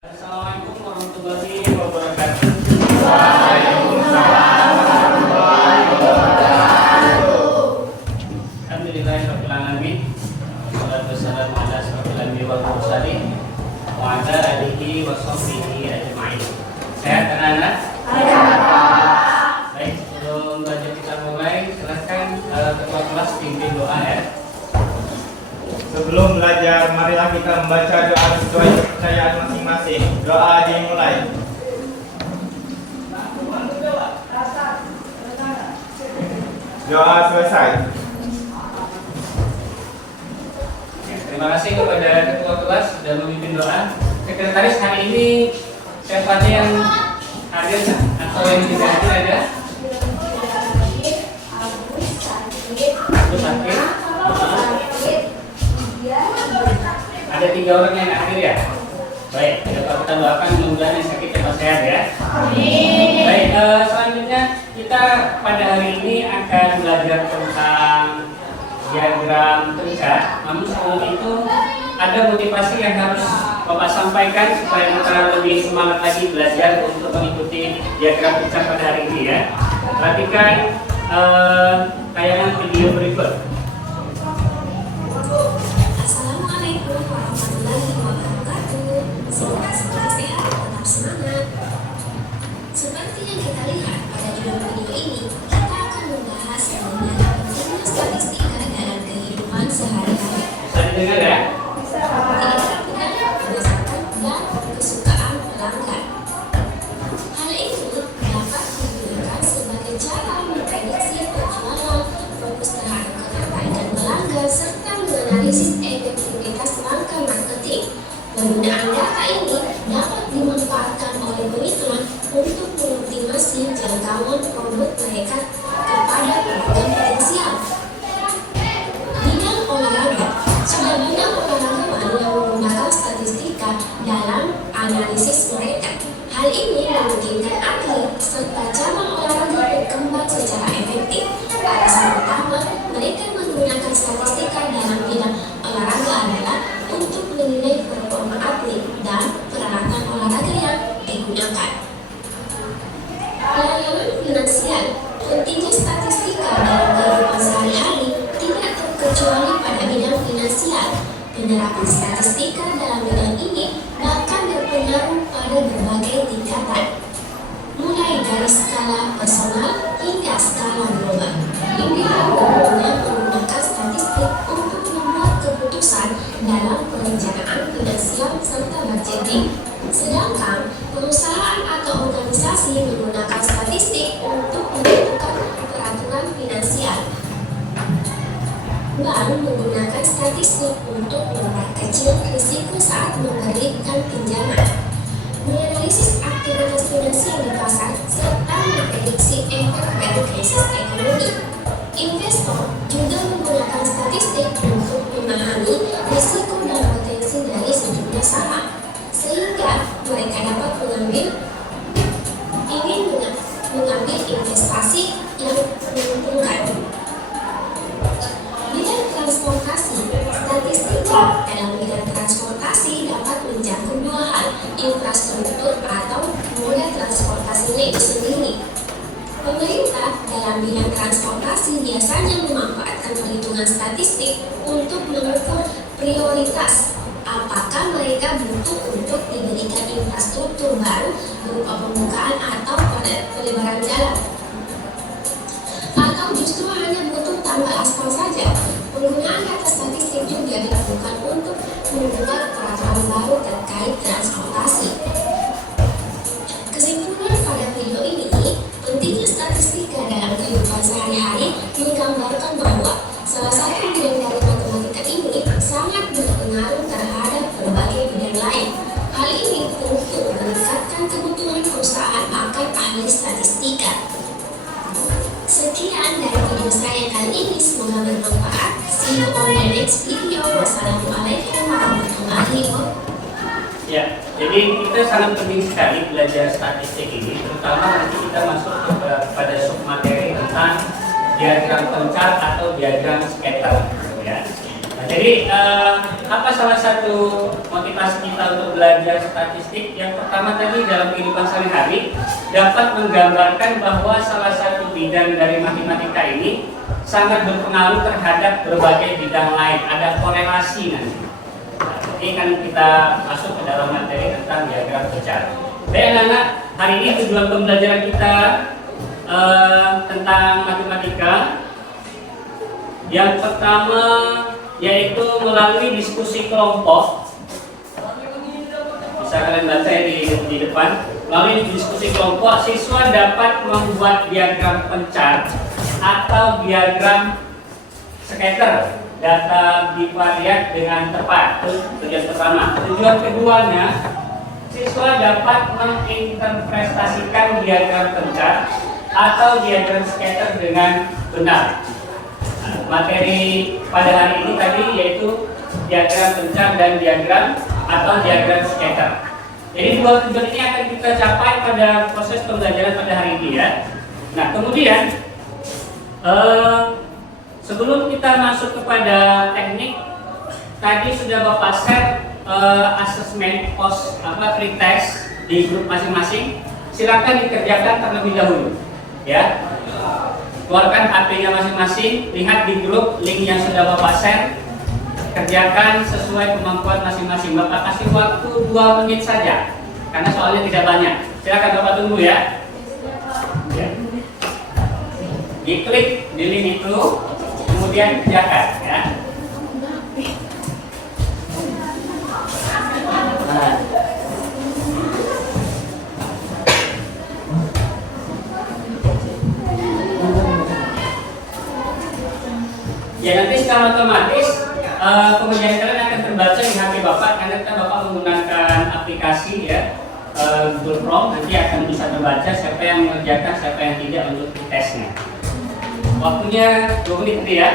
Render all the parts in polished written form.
Assalamualaikum warahmatullahi wabarakatuh. Waalaikumsalam warahmatullahi wabarakatuh. Alhamdulillahirabbil alamin. Wassalatu wassalamu ala asyrofil anbiya'i wal mursalin wa ala alihi wa sahbihi ajma'in. Sehat anak-anak? Baik, sebelum belajar kita mulai, silakan ketua kelas pimpin doa ya. Sebelum belajar, marilah kita membaca doa sesuai kepercayaan masing-masing. Doa dimulai. Doa selesai. Ya, terima kasih kepada ketua kelas sudah memimpin doa. Sekretaris hari ini siapa aja yang hadir atau yang tidak hadir ada? Aku sakit. Ada 3 orang yang hadir ya. Baik, kita doakan mudah-mudahan yang sakit cepat sehat ya. Amin. Baik, selanjutnya kita pada hari ini akan belajar tentang diagram pencar. Namun sebelum itu ada motivasi yang harus Bapak sampaikan supaya kita lebih semangat lagi belajar untuk mengikuti diagram pencar pada hari ini ya. Perhatikan tayangan video berikut. Assalamualaikum warahmatullahi wabarakatuh. Semoga selalu sehat dan tetap semangat. Seperti yang kita lihat pada judul video ini, kita akan membahas mengenai pentingnya statistika dalam kehidupan sehari-hari. Bisa didengar ya? Tidak berdasarkan dan kesukaan pelanggan. Hal ini dapat digunakan sebagai cara memprediksi penjualan, fokus terhadap ketertarikan pelanggan, serta menganalisis efektivitas langkah marketing. Penggunaan data ini dapat dimanfaatkan oleh penjualan untuk mengoptimasi jangkauan produk mereka kepada pelanggan potensial. Bidang olahraga sudah banyak olahragawan yang menggunakan statistika dalam analisis mereka. Hal ini memungkinkan atlet serta cabang olahraga berkembang secara efektif. Alasan utama mereka menggunakan statistika dalam bidang olahraga adalah untuk menilai performa atlet dan peralatan olahraga yang digunakan. Layanan finansial, pentingnya statistika dalam kehidupan sehari-hari tidak terkecuali pada bidang finansial. Penerapan statistika dalam bidang ini bahkan berpengaruh pada berbagai tingkatan, mulai dari skala personal hingga skala global. Individu umumnya menggunakan statistik untuk membuat keputusan dalam perencanaan finansial serta budgeting. Sedangkan perusahaan atau organisasi menggunakan statistik untuk menentukan peraturan finansial. Bank menggunakan statistik untuk memperkecil risiko saat memberikan pinjaman, menganalisis aktivitas finansial di pasar, serta memprediksi efek dari krisis ekonomi. Investor juga menggunakan statistik untuk memahami risiko dan potensi dari sejumlah saham, sehingga mereka dapat mengambil investasi yang menguntungkan. Bidang transportasi, statistika dalam bidang transportasi dapat mencakup 2 hal, infrastruktur atau moda transportasinya itu sendiri. Pemerintah dalam bidang transportasi biasanya memanfaatkan perhitungan statistik untuk mengukur prioritas. Apakah mereka butuh untuk diberikan infrastruktur baru berupa pembukaan atau pelebaran jalan? Atau justru hanya butuh tambah aspal saja? Penggunaan data statistik juga dilakukan untuk membuat peraturan baru terkait transportasi. Kesimpulan pada video ini, pentingnya statistika dalam kehidupan sehari-hari menggambarkan bahwa salah satu bidang dari matematika ini sangat berpengaruh terhadap berbagai bidang lain. Hal ini tentu meningkatkan kebutuhan perusahaan akan ahli statistika. Sekian dari video saya kali ini, semoga bermanfaat. See you on the next video. Wassalamualaikum warahmatullahi wabarakatuh. Ya, jadi kita sangat penting sekali belajar statistik ini, terutama nanti kita masuk pada submateri tentang diagram pencar atau diagram scatter. Ya. Nah, Jadi apa salah satu motivasi kita untuk belajar statistik? Yang pertama tadi dalam kehidupan sehari-hari dapat menggambarkan bahwa salah satu bidang dari matematika ini sangat berpengaruh terhadap berbagai bidang lain. Ada korelasi nanti. Ini kan kita masuk ke dalam materi tentang diagram pencak. Baik anak-anak, hari ini tujuan pembelajaran kita tentang matematika. Yang pertama yaitu melalui diskusi kelompok. Bisa kalian baca ya di depan. Melalui diskusi kelompok, siswa dapat membuat diagram pencar atau diagram scatter data bivariat dengan tepat. Itu tujuan pertama. Tujuan keduanya, siswa dapat menginterpretasikan diagram pencar atau diagram scatter dengan benar. Materi pada hari ini tadi yaitu diagram pencar dan diagram atau diagram scatter. Jadi dua tujuan ini akan kita capai pada proses pembelajaran pada hari ini ya. Nah kemudian sebelum kita masuk kepada teknik, tadi sudah Bapak share asesmen post pretest di grup masing-masing. Silakan dikerjakan terlebih dahulu ya. Keluarkan HP-nya masing-masing, lihat di grup link yang sudah Bapak share, kerjakan sesuai kemampuan masing-masing. Bapak kasih waktu 2 menit saja, karena soalnya tidak banyak. Silakan Bapak tunggu ya. Diklik di link itu, kemudian kerjakan ya. Ya nanti secara otomatis pengerjaan kalian akan terbaca di HP Bapak karena kan Bapak menggunakan aplikasi ya Google Chrome, nanti akan bisa terbaca siapa yang mengerjakan, siapa yang tidak untuk tesnya. Waktunya 2 menit ya.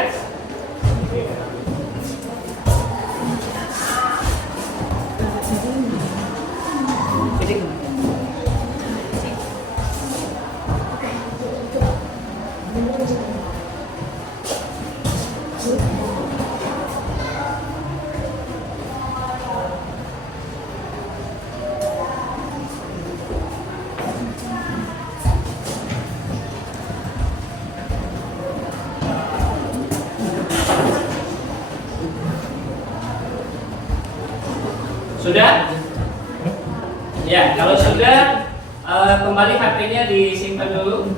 Sudah? Ya, kalau sudah kembali HP-nya disimpan dulu.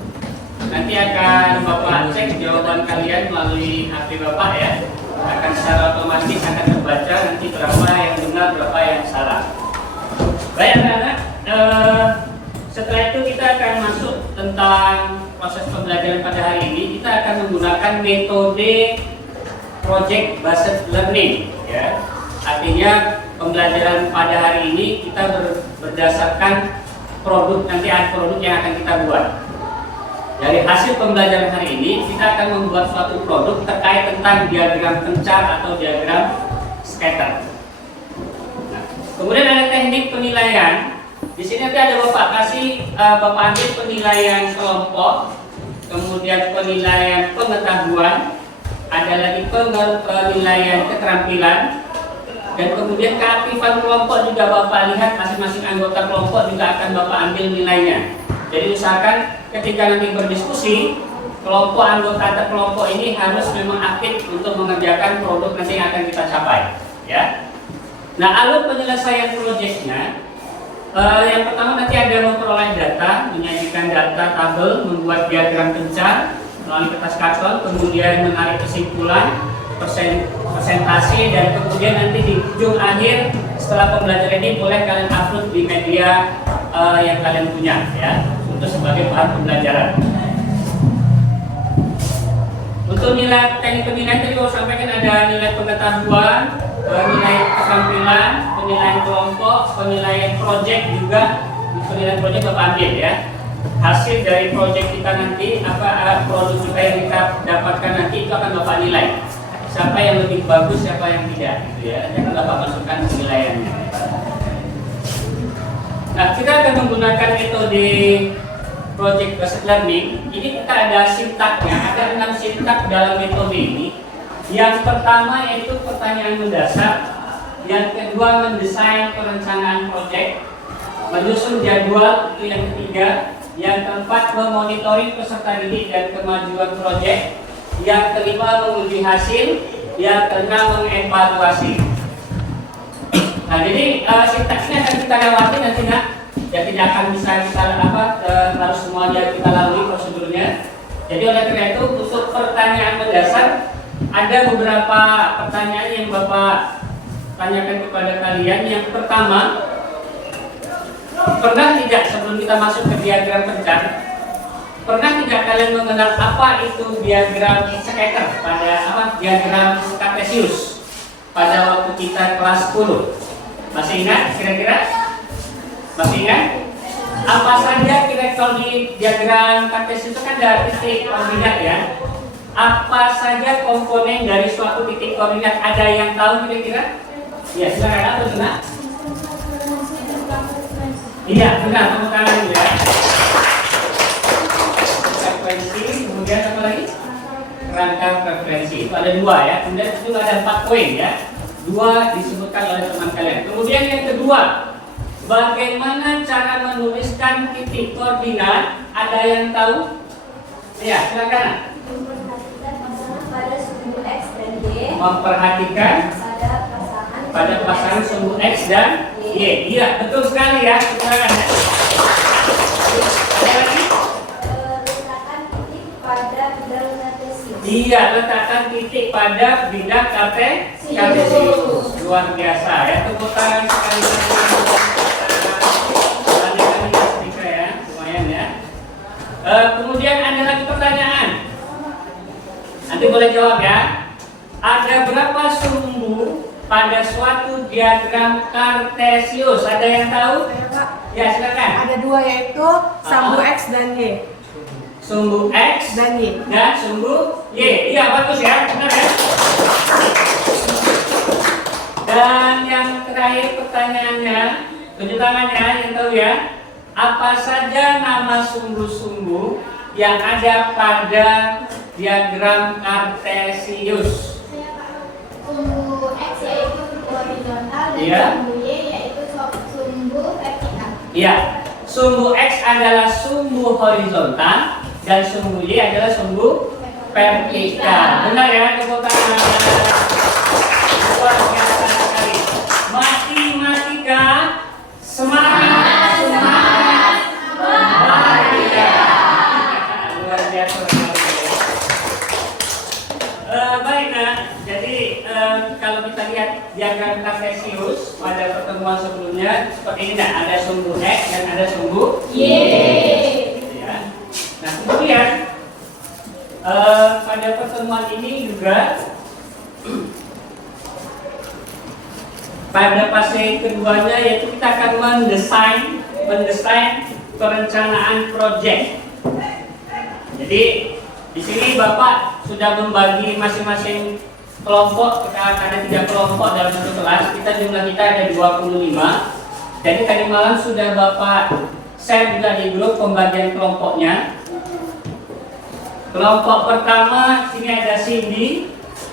Nanti akan Bapak cek jawaban kalian melalui HP Bapak ya. Akan secara otomatis akan terbaca nanti berapa yang benar, berapa yang salah. Baik anak-anak, setelah itu kita akan masuk tentang proses pembelajaran pada hari ini. Kita akan menggunakan metode project based learning ya. Artinya pembelajaran pada hari ini kita berdasarkan produk, nanti ada produk yang akan kita buat. Dari hasil pembelajaran hari ini kita akan membuat suatu produk terkait tentang diagram pencar atau diagram scatter. Nah, kemudian ada teknik penilaian. Di sini nanti ada Bapak kasih, Bapak ambil penilaian kelompok, kemudian penilaian pengetahuan, ada lagi penilaian keterampilan. Dan kemudian keaktifan kelompok juga Bapak lihat, masing-masing anggota kelompok juga akan Bapak ambil nilainya. Jadi usahakan ketika nanti berdiskusi, kelompok anggota atau kelompok ini harus memang aktif untuk mengerjakan produk nanti yang akan kita capai. Ya. Nah, alur penyelesaian proyeknya, yang pertama nanti ada memperoleh data, menyajikan data tabel, membuat diagram pencar melalui kertas karton, kemudian menarik kesimpulan, presentasi, dan kemudian nanti di ujung akhir setelah pembelajaran ini boleh kalian upload di media yang kalian punya ya, untuk sebagai bahan pembelajaran. Untuk nilai teknik penilaian tadi saya sampaikan ada nilai pengetahuan, nilai keterampilan, penilaian kelompok, penilaian proyek juga. Penilaian proyek Bapak ambil ya. Hasil dari proyek kita nanti, apa produk kita yang kita dapatkan nanti itu akan Bapak nilai. Siapa yang lebih bagus, siapa yang tidak, gitu ya. Nanti akan Bapak masukkan penilaiannya. Nah, kita akan menggunakan metode project based learning. Ini kita ada sintaknya, ada 6 sintak dalam metode ini. Yang pertama yaitu pertanyaan mendasar, yang kedua mendesain perencanaan proyek, menyusun jadwal itu yang ketiga, yang keempat memonitoring peserta didik dan kemajuan proyek, yang kelima menguji hasil, yang keenam mengevaluasi. Nah, jadi sintaksnya akan kita lewati nanti nak, ya tidak akan bisa kita harus semuanya kita lalui prosedurnya. Jadi oleh karena itu untuk pertanyaan mendasar ada beberapa pertanyaan yang Bapak tanyakan kepada kalian. Yang pertama, pernah tidak sebelum kita masuk ke diagram pencar, pernah tidak kalian mengenal apa itu diagram skater pada diagram Cartesius pada waktu kita kelas 10? Masih ingat kira-kira? Masih ingat? Apa saja kira-kira kalau di diagram Cartesius itu kan ada titik koordinat ya? Apa saja komponen dari suatu titik koordinat? Ada yang tahu kira-kira? Ya, silakan atau benar? Iya, benar. Tepuk tangan dulu ya. Frekuensi, kemudian apa lagi? Rangka frekuensi. Itu ada 2 ya. Kemudian itu ada 4 poin ya. 2 disebutkan oleh teman kalian. Kemudian yang kedua, bagaimana cara menuliskan titik koordinat? Ada yang tahu? Ya, silakan. Pada sumbu X dan Y. Memperhatikan pada pasangan sumbu X dan Y. Iya, betul sekali ya. Silakan ya. Ada lagi? Letakkan titik pada bidang Cartesius. Iya, letakkan titik pada bidang Cartesius. Luar biasa ya. Tepuk tangan sekali lagi. Ya, lumayan ya. Kemudian ada lagi pertanyaan. Nanti boleh jawab ya. Ada berapa sumbu pada suatu diagram Cartesius? Ada yang tahu? Ya, silakan. Ada 2 yaitu sumbu X dan Y. Sumbu X Dan Y. dan sumbu Y. Iya, bagus ya. Benar ya. Dan yang terakhir pertanyaannya, tunjuk tangannya yang tahu ya. Apa saja nama sumbu-sumbu yang ada pada diagram Cartesius? Sumbu X yaitu sumbu horizontal dan Iya. sumbu Y yaitu sumbu vertikal. Iya, sumbu X adalah sumbu horizontal dan sumbu Y adalah sumbu vertikal. Benar ya, tepuk tangan. Luar biasa sekali. Matematika semangat, semangat, bahagia. Luar biasa sekali. Baik, nah, jadi kalau kita lihat diagram Cartesius pada pertemuan sebelumnya seperti ini, nah, ada sumbu X dan ada sumbu Y. Ya. Nah, kemudian pada pertemuan ini juga pada fase keduanya yaitu kita akan mendesain perencanaan proyek. Jadi di sini Bapak sudah membagi masing-masing kelompok, karena 3 kelompok dalam satu kelas, jumlah kita ada 25. Jadi tadi malam sudah Bapak share juga di grup pembagian kelompoknya. Kelompok pertama sini ada Cindy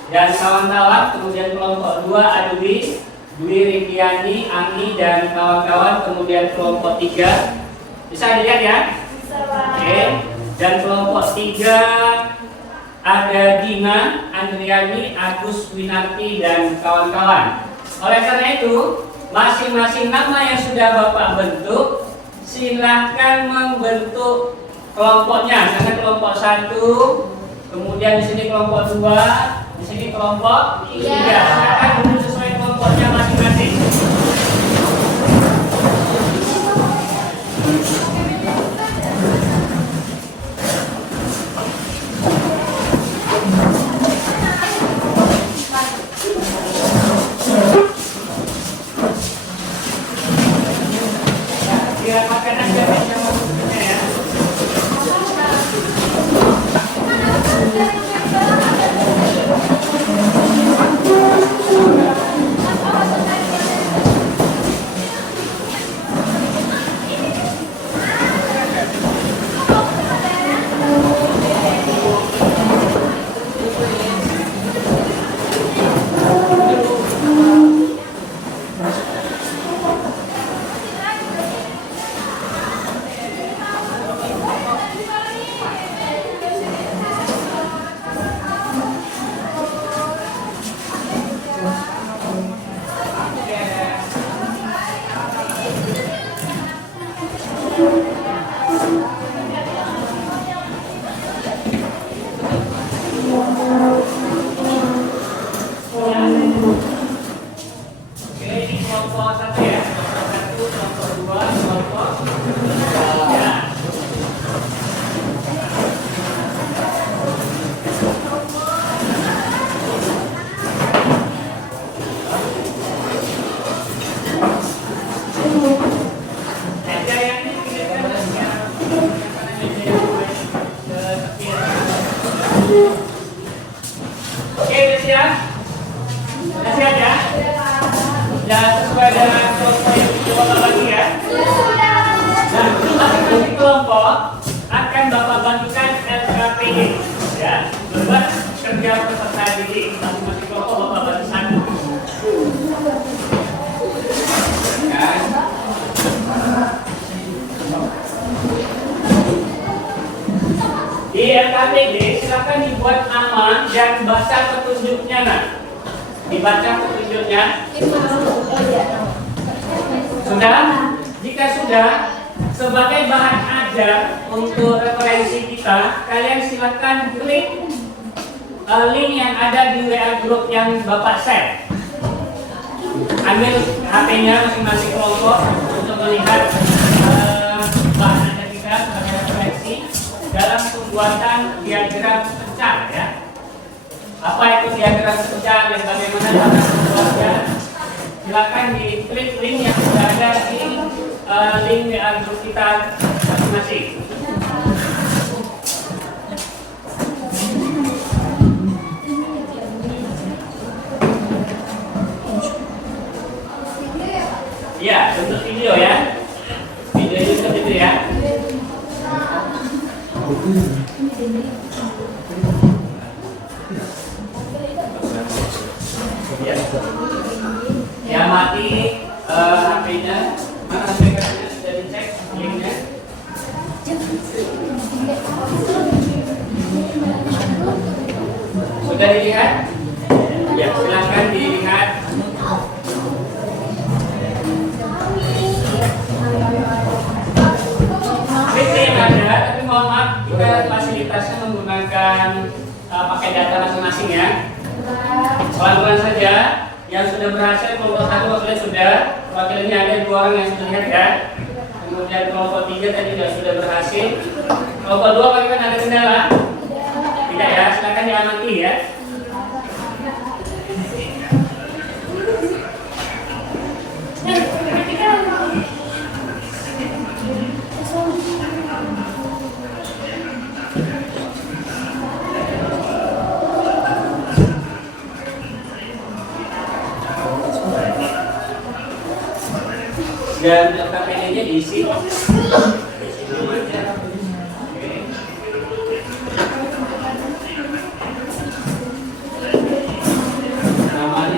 dan kawan-kawan, kemudian kelompok 2 ada Dwi, Rikiani, Ani dan kawan-kawan, kemudian kelompok 3 bisa dilihat ya. Oke. Dan kelompok 3 ada Dina, Andriani, Agus, Winarti dan kawan-kawan. Oleh karena itu, masing-masing nama yang sudah Bapak bentuk, silahkan membentuk kelompoknya. Karena kelompok 1, kemudian di sini kelompok 2, di sini kelompok 3. Silahkan bentuk sesuai kelompoknya masing-masing. Ya, makan aja yang mau bentuknya ya. LKPD silakan dibuat nama dan baca petunjuknya. Nah, dibaca petunjuknya. Sudah? Jika sudah, sebagai bahan ajar untuk referensi kita, kalian silakan klik link yang ada di WA grup yang Bapak share. Ambil HP-nya masing-masing kelompok untuk melihat bahan ajar kita sebagai referensi dalam pembuatan diagram pecah ya. Apa itu diagram pecah dan bagaimana cara membuatnya? Silakan diklik link yang sudah ada di link WA grup kita masing-masing. Ya, untuk video ya. Video YouTube itu ya. Ya. Ya mati HP-nya. Mana aplikasinya sudah dicek linknya? Sudah dilihat? Ya, silakan dilihat. Ada, tapi mohon maaf kita fasilitasnya menggunakan pakai data masing-masing ya. Pelan-pelan saja. Yang sudah berhasil kelompok 1 wakilnya sudah, wakilnya ada 2 orang yang sudah lihat ya. Kemudian kelompok 3 tadi sudah berhasil. Kelompok 2 bagaimana, ada kendala? Tidak ya, silakan diamati ya. Dan LKPD-nya diisi. Namanya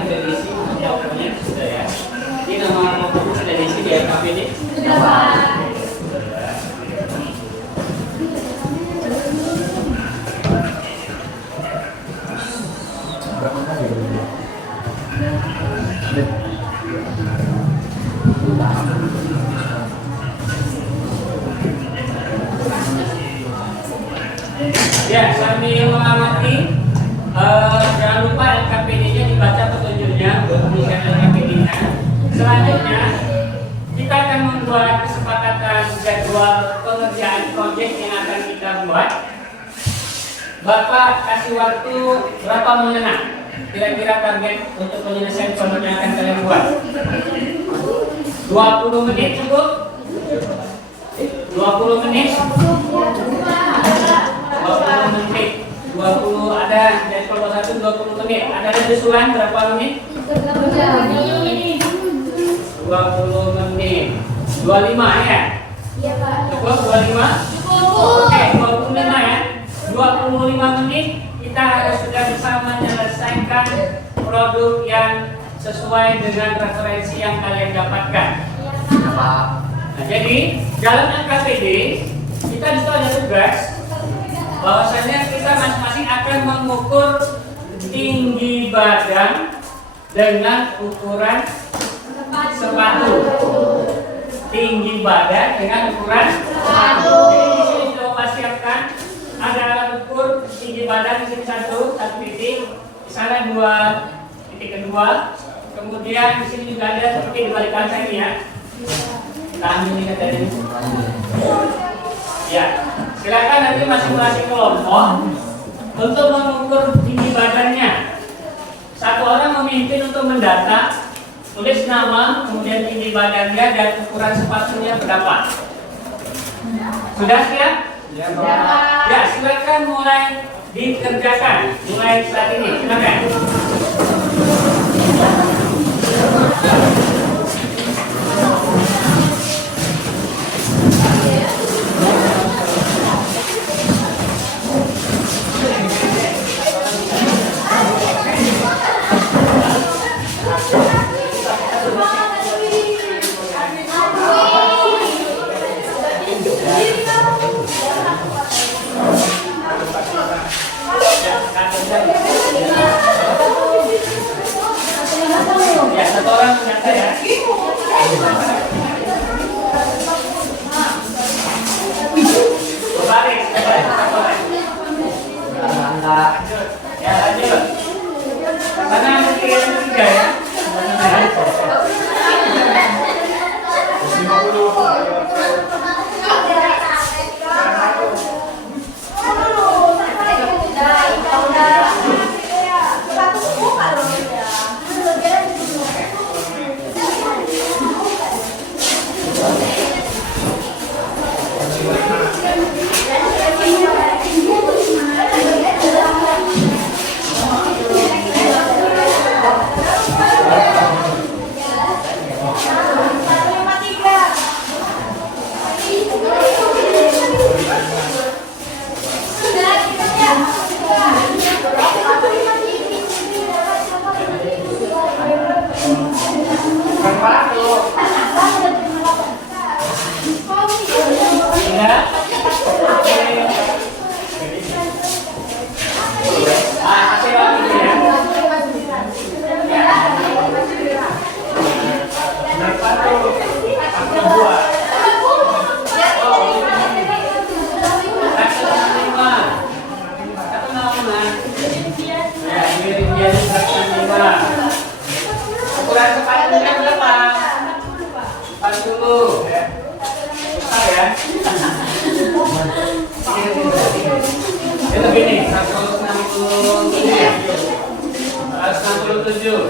sudah diisi, jawabannya sudah ya. Ini nama kelompoknya sudah diisi di LKPD. Ya, sambil mengamati, jangan lupa LKPD-nya dibaca petunjuknya, bukan LKPD-nya. Selanjutnya, kita akan membuat kesepakatan jadwal pengerjaan proyek yang akan kita buat. Bapak kasih waktu berapa menit? Kira-kira target untuk penyelesaian proyek yang akan kalian buat? 20 menit cukup? 20 menit? 20 menit. 20 ada dari kelompok 1 20 menit. Ada usulan berapa menit? 20 menit. 25 ya? Iya, Pak. Cukup 25? Oke, 25 ya. 25 menit kita harus sudah bisa menyelesaikan produk yang sesuai dengan referensi yang kalian dapatkan. Nah, jadi dalam LKPD kita bisa ada tugas bahwasanya kita masing-masing akan mengukur tinggi badan dengan ukuran sepatu. Tinggi badan dengan ukuran sepatu. Jadi di sini sudah Bapak siapkan ada alat ukur tinggi badan di sini satu titik, di sana 2 titik kedua. Kemudian di sini juga ada seperti di balik kaca ini ya. Kita ambil ini tadi. Ya, silakan nanti masing-masing kelompok untuk mengukur tinggi badannya. Satu orang memimpin untuk mendata, tulis nama, kemudian tinggi badannya dan ukuran sepatunya berapa. Sudah siap? Ya, Pak. Ya, silakan mulai dikerjakan. Mulai saat ini, silakan. Ya. Oke. Hasil lagi ya. Berapa tuh? 42. Ukuran sepatunya berapa? 40. Besar ya? Itu gini, 167.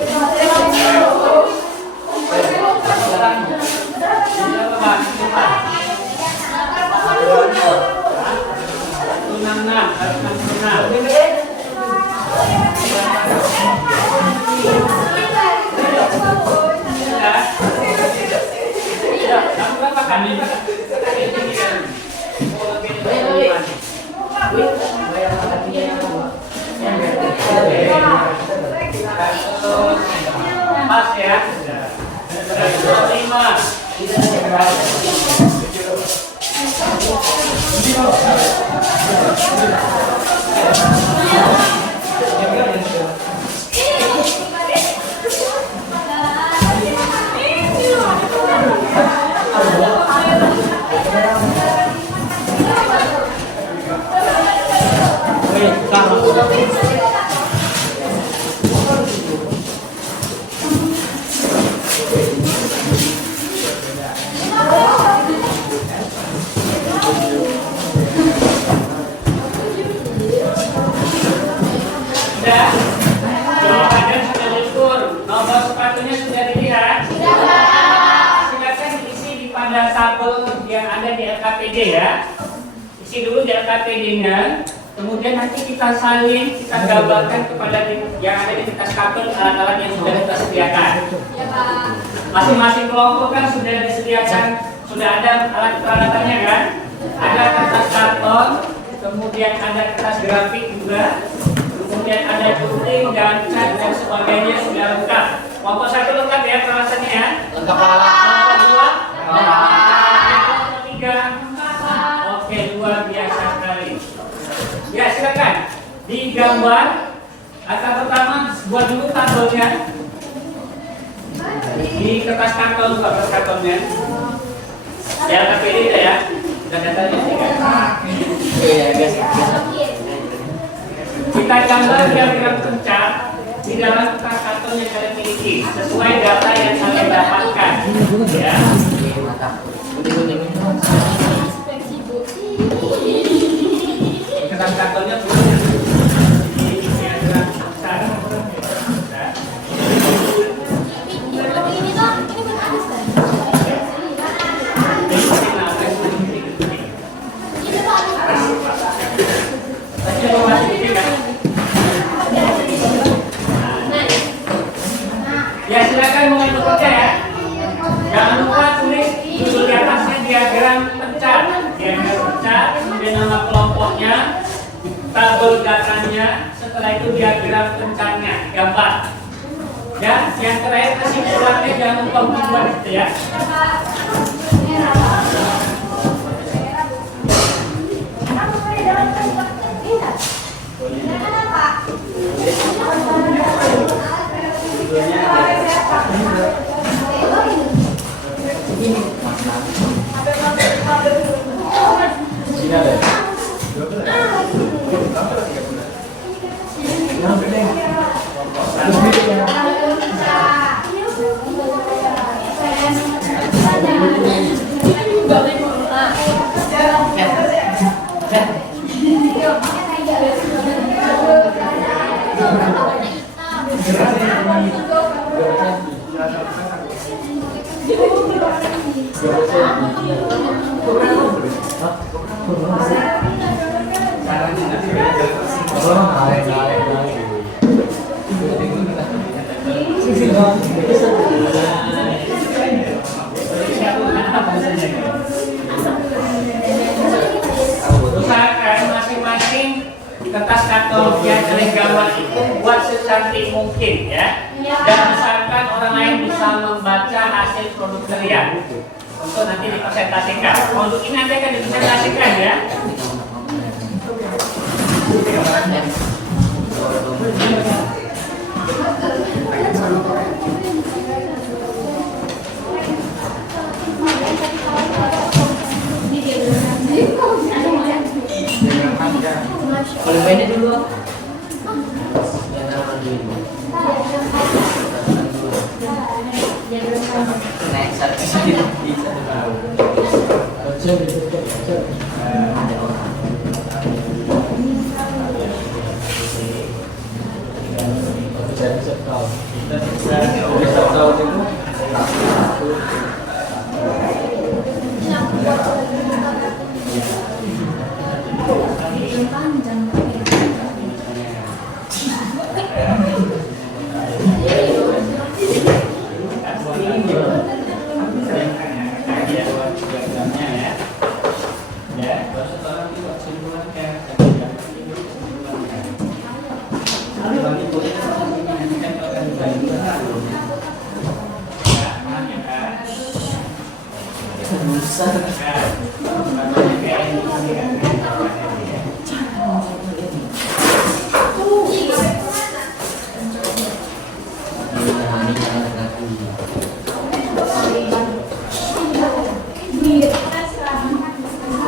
Pas ya. 5. Sudah? Badan sudah diukur. Nomor sepatunya sudah dilihat? Silakan diisi di pada tabel yang ada di LKPD ya. Isi dulu di LKPD-nya. Kemudian nanti kita salin, kita gambarkan kepada yang ada di tas karton alat-alat yang sudah kita sediakan. Masing-masing kelompok kan sudah disediakan, sudah ada alat peralatannya kan? Ada kertas karton, kemudian ada kertas grafik juga, kemudian ada gunting dan cat dan sebagainya sudah lengkap. Kelompok 1 lengkap ya peralatannya ya? Lengkap. Kelompok 2? Kelompok 3? Oke, luar biasa sekali. Ya silakan digambar. Angka pertama buat dulu tabelnya di kertas kartonnya. Ya KPD ya. Sudah datanya kita gambar diagram pencak di dalam kertas karton yang kalian miliki sesuai data yang kalian dapatkan. Ya. Kertas kartonnya ya silakan mulai bekerja ya. Jangan lupa tulis dulu di atasnya diagram pencak, kemudian nama kelompoknya, tabel datanya, setelah itu diagram pencaknya, gambar. Ya, yang terakhir kesimpulannya jangan lupa buat gitu ya. Usahakan masing-masing kertas karton yang kalian gambar itu buat secantik mungkin ya, dan usahakan orang lain bisa membaca hasil produk kalian. untuk nanti dipresentasikan. Untuk ini nanti akan dipresentasikan ya. Kalau ini dulu. Naik satu sedikit bisa.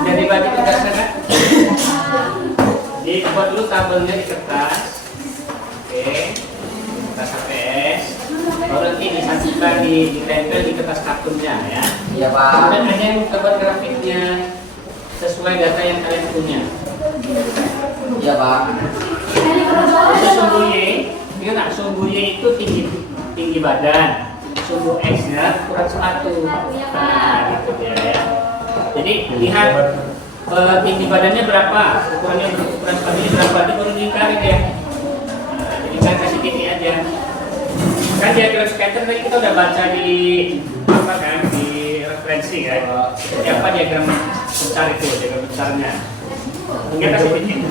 Jadi bagi tugasnya kan? Dibuat dulu tabelnya di kertas. Oke. Kertas HPS. Baru nanti disatukan ditempel di kertas kartunnya ya. Iya Pak. Kemudian hanya yang gambar grafiknya sesuai data yang kalian punya. Iya Pak. Untuk sumbu Y, ingat sumbu Y itu tinggi badan, sumbu X-nya ukuran sepatu. Nah, gitu dia ya. Jadi lihat tinggi badannya berapa, ukuran sepatunya berapa, itu baru diingkarin ya. Nah, jadi saya kasih titik aja. Kan diagram scatter tadi kita udah baca di apa kan, di referensi kan. Siapa diagram besar itu, diagram besarnya. Kita kasih titik.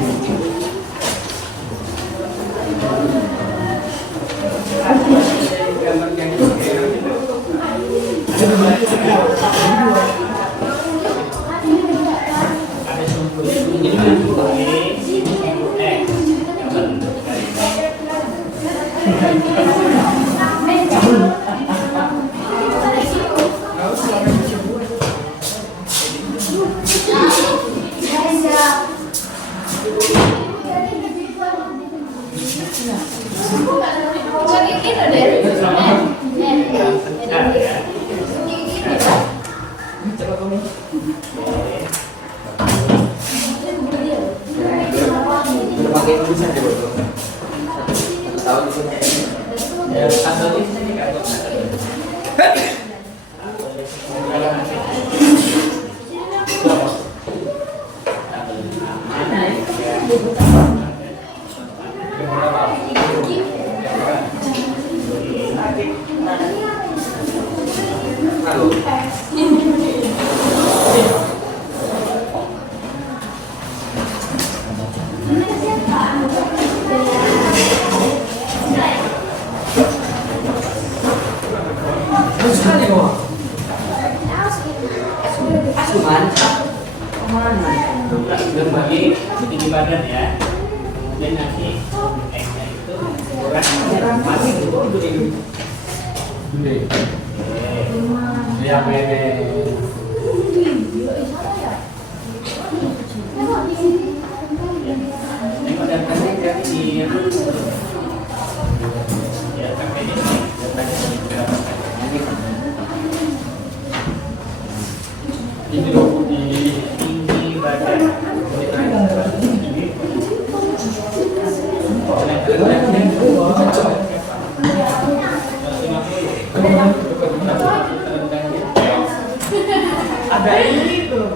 Bagi tinggi badan ya, kemudian nanti X-nya itu ukuran masih tinggi badan. Ada ini tuh.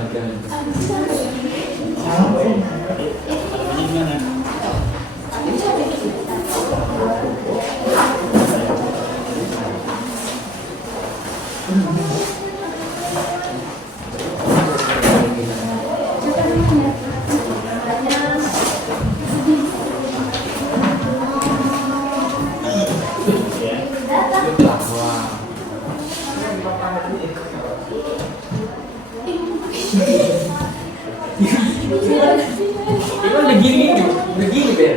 Ini gimana? Itu udah gini, Ber.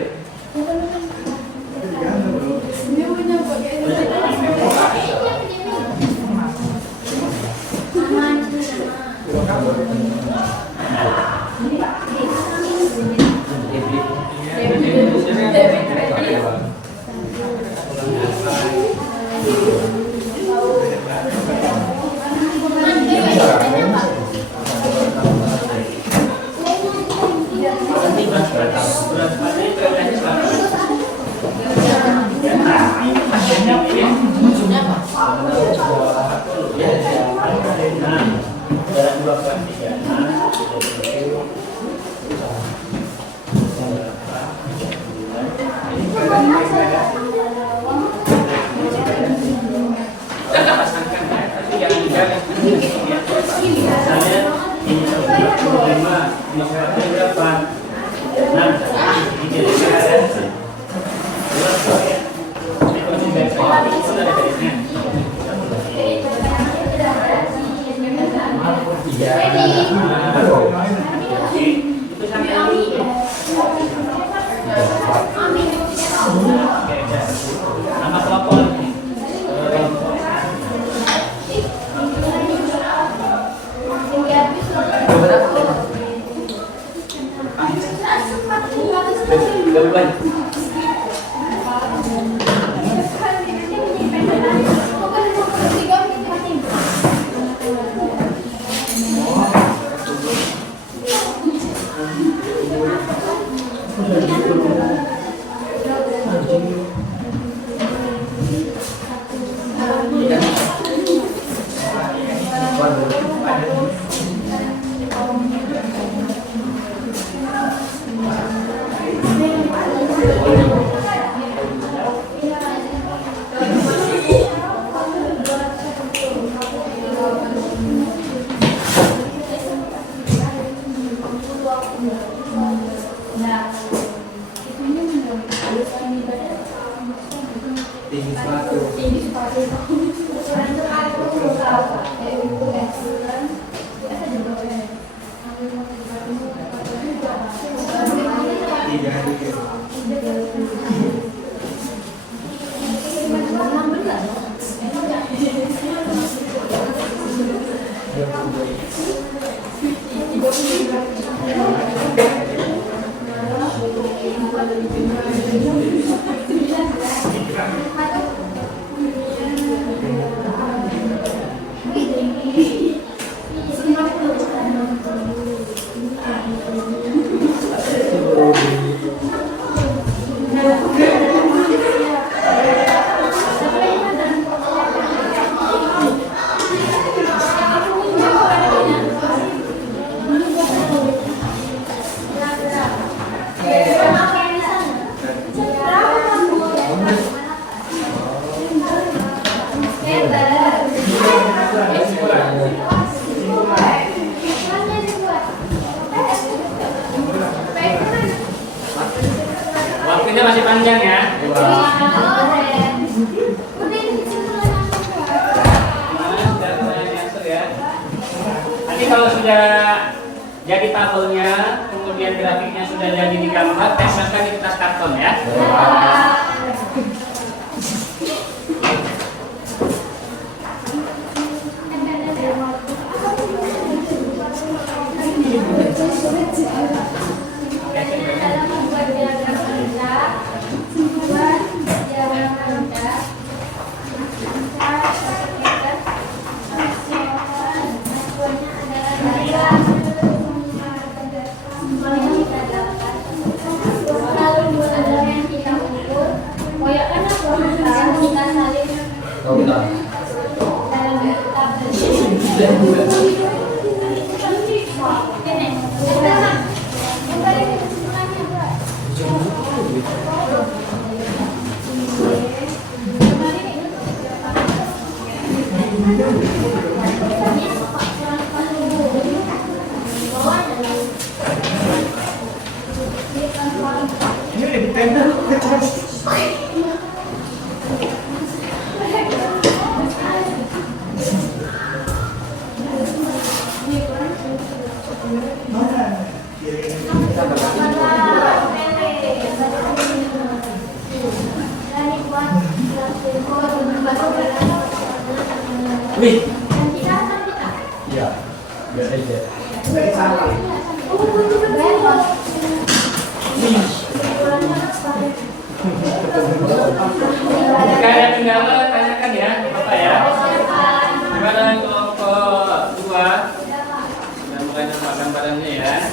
Nama pelapor. Waktunya masih panjang ya. Nanti kalau sudah jadi tabelnya, kemudian grafiknya sudah jadi di gambar, tempelkan di kertas karton ya. Ini lebih tender. Wih. Iya. Biar aja. Jika ada kendala tanyakan ya, Bapak ya. Gimana kelompok 2? Sudah mulai nampakkan barangnya ya.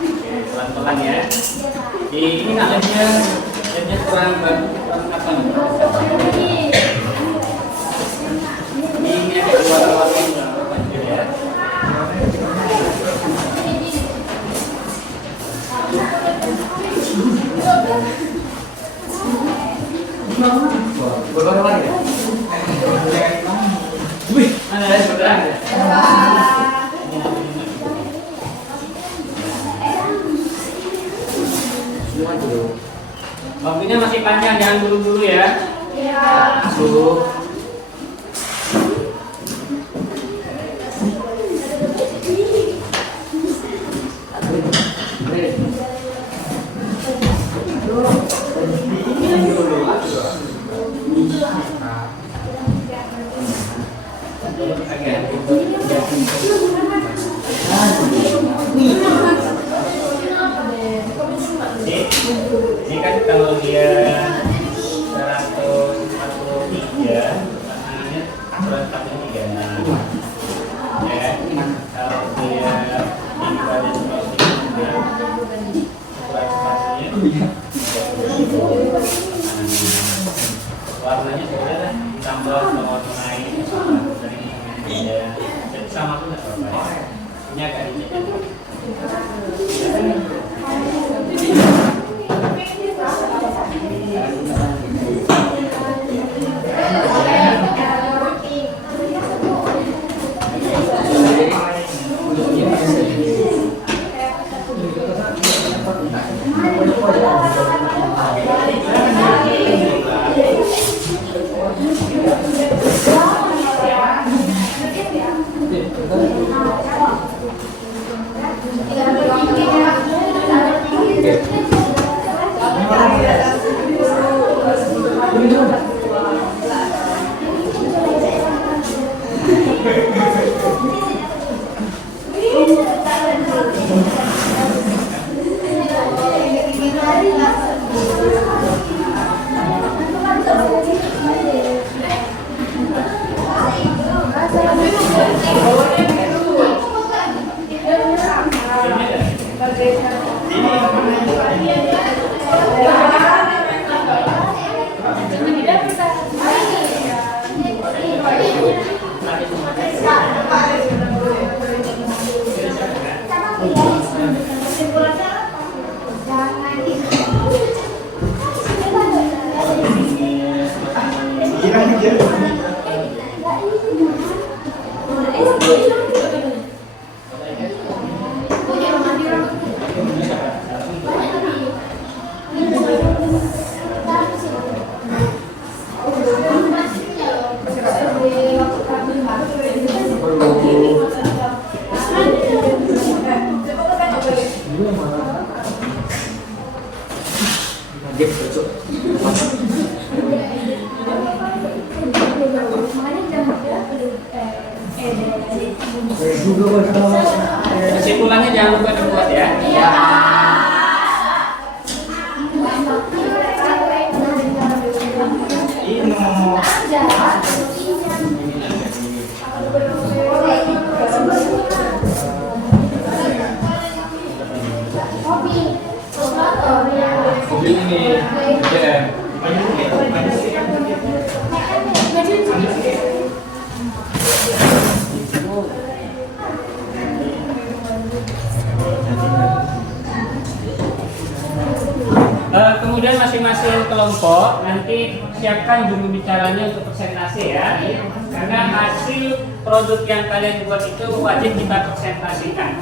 Oke, pelan-pelan ya. Ini nggak lednya kurang bagus, kurang apa nih? Ini ada warna-warna nggak apa ya. Berapa lagi ya? Wih, mana ya saudara? Waktunya masih panjang, jangan buru-buru ya. Masuk. Ini kan kalau dia 143, tangannya 143. Ya, kalau dia tinggal di 143, warnanya sudah ditambah mewarnai dari dia, jadi sama pun tidak apa-apa. Ini agak dikit. Kesimpulannya jangan lupa dibuat ya. Kemudian masing-masing kelompok nanti siapkan juru bicaranya untuk presentasi ya, karena hasil produk yang kalian buat itu wajib kita presentasikan.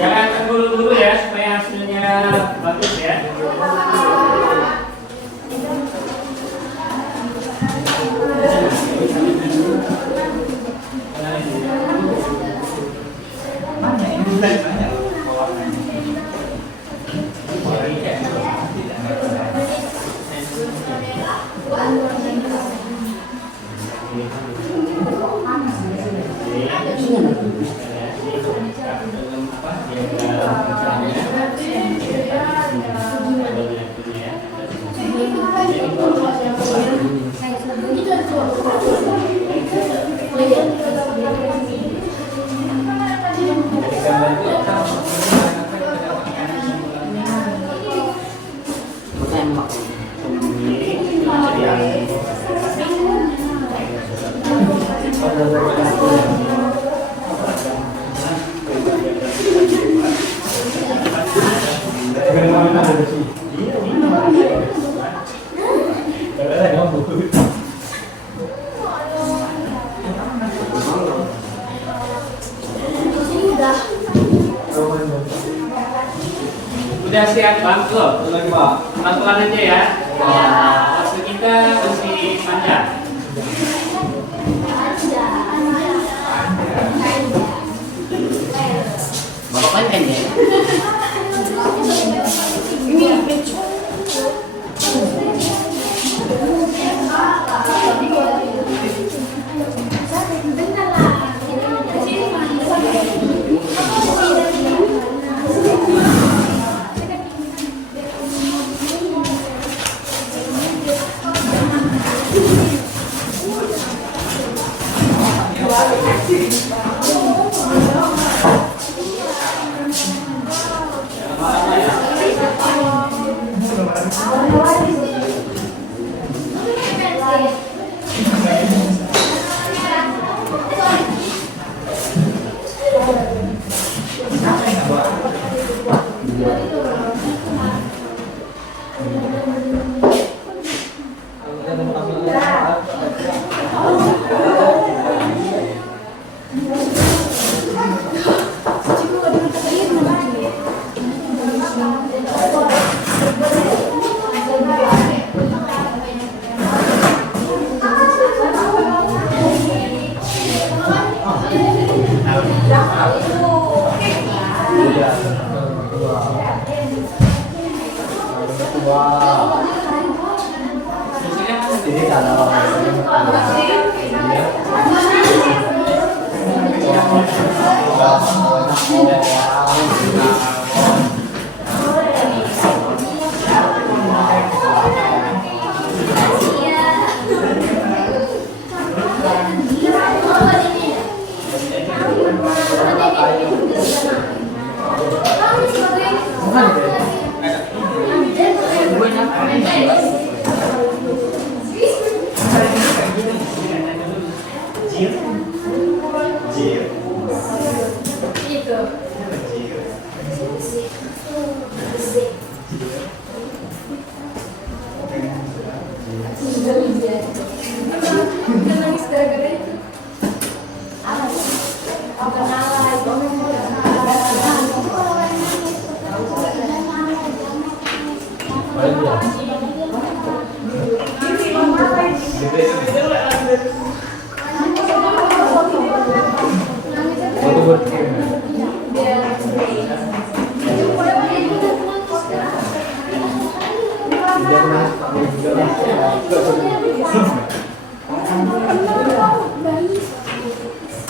Jangan terburu-buru ya supaya hasilnya bagus ya. Udah siap Bang? Belum? Lagi Pak. Pelan-pelan aja ya. Waktu kita masih panjang. Bapak kan ya? Jadi kalau Nangis gara-gara itu.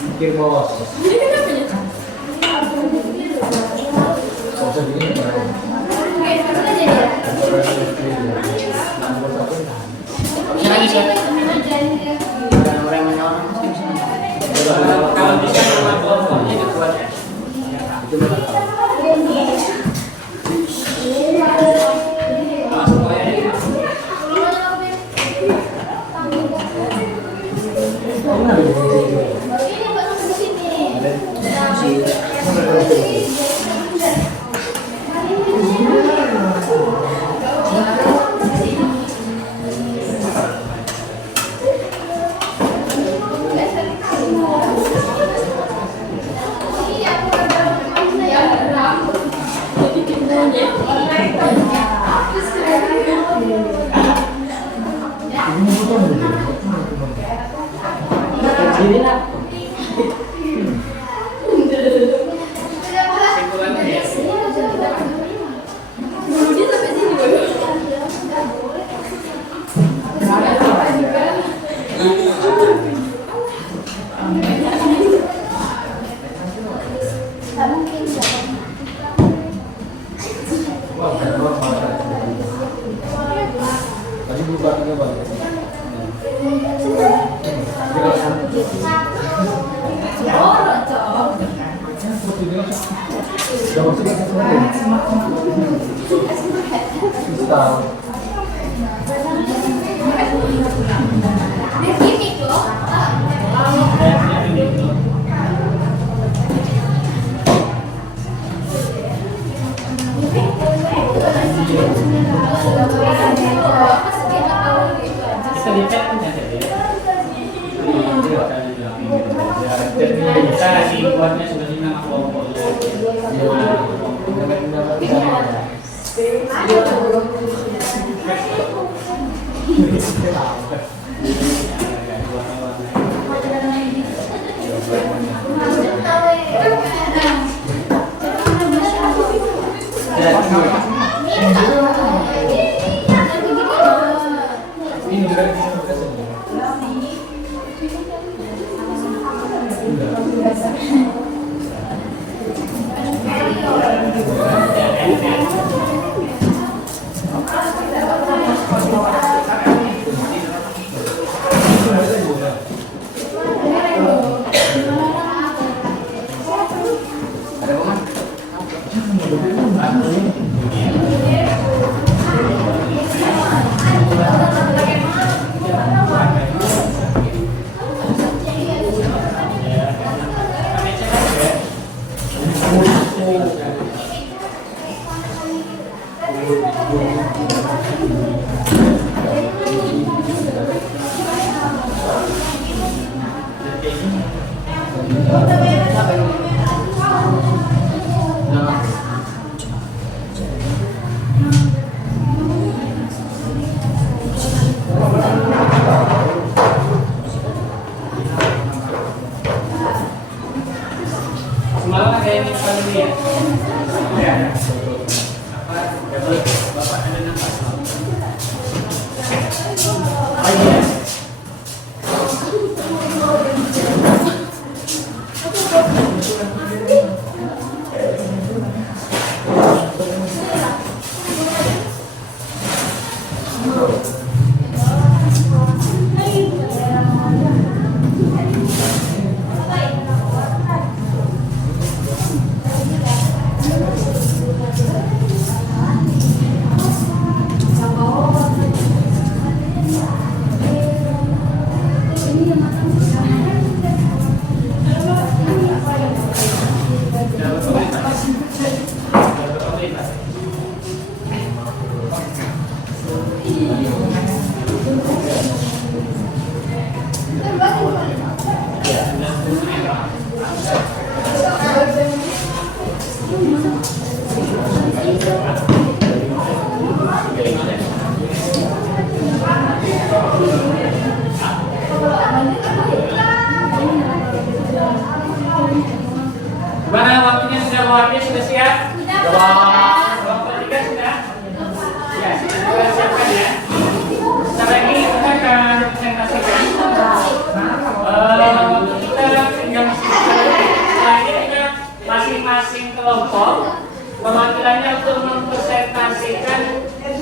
Mikir bos. Kalau bisa nama kelompoknya dibuat ya. Kesimpulannya ya. Tadi berubah tiga bang. Kita dicek kan ya jadi. Kita dibuatnya sebagai nama kelompok. Semalam ada yang nyimpan ini ya? Ya. Apa? Bapak ada nafas? Oh iya.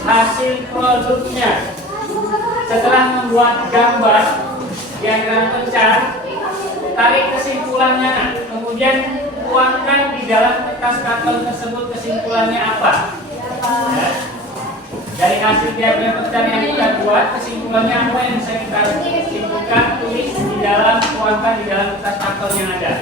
hasil produknya. Setelah membuat gambar diagram pecah, tarik kesimpulannya. Kemudian tuangkan di dalam kertas karton tersebut kesimpulannya apa. Ya. Dari hasil diagram pecah yang kita buat, kesimpulannya apa yang bisa kita simpulkan, tulis di dalam, tuangkan di dalam kertas karton yang ada.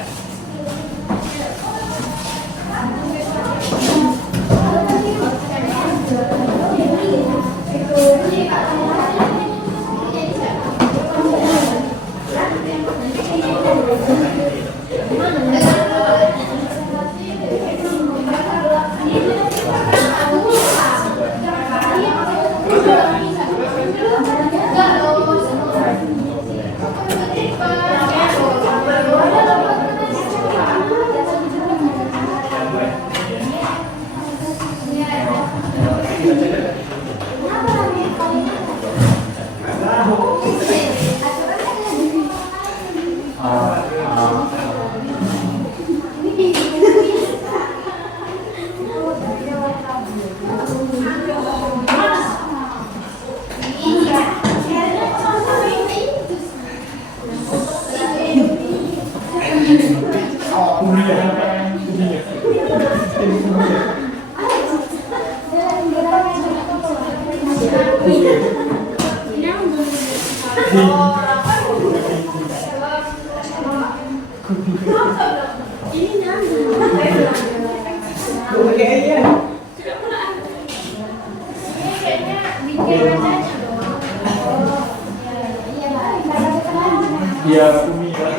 Iya, Umi ya.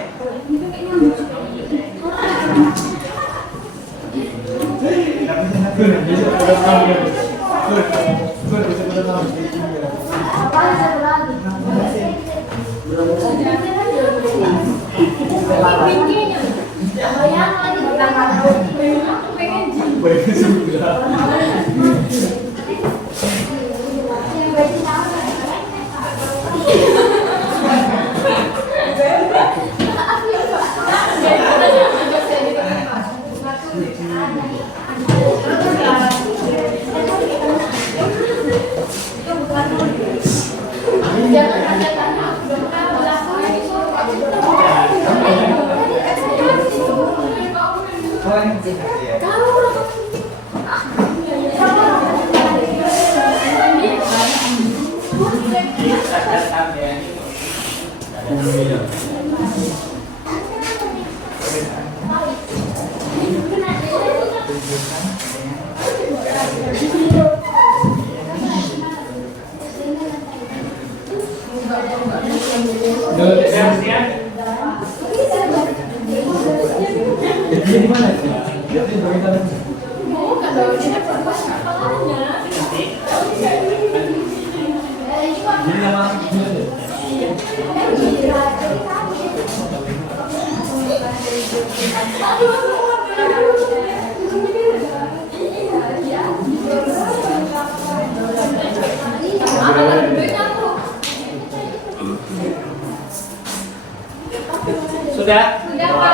Sudah? Sudah, Pak.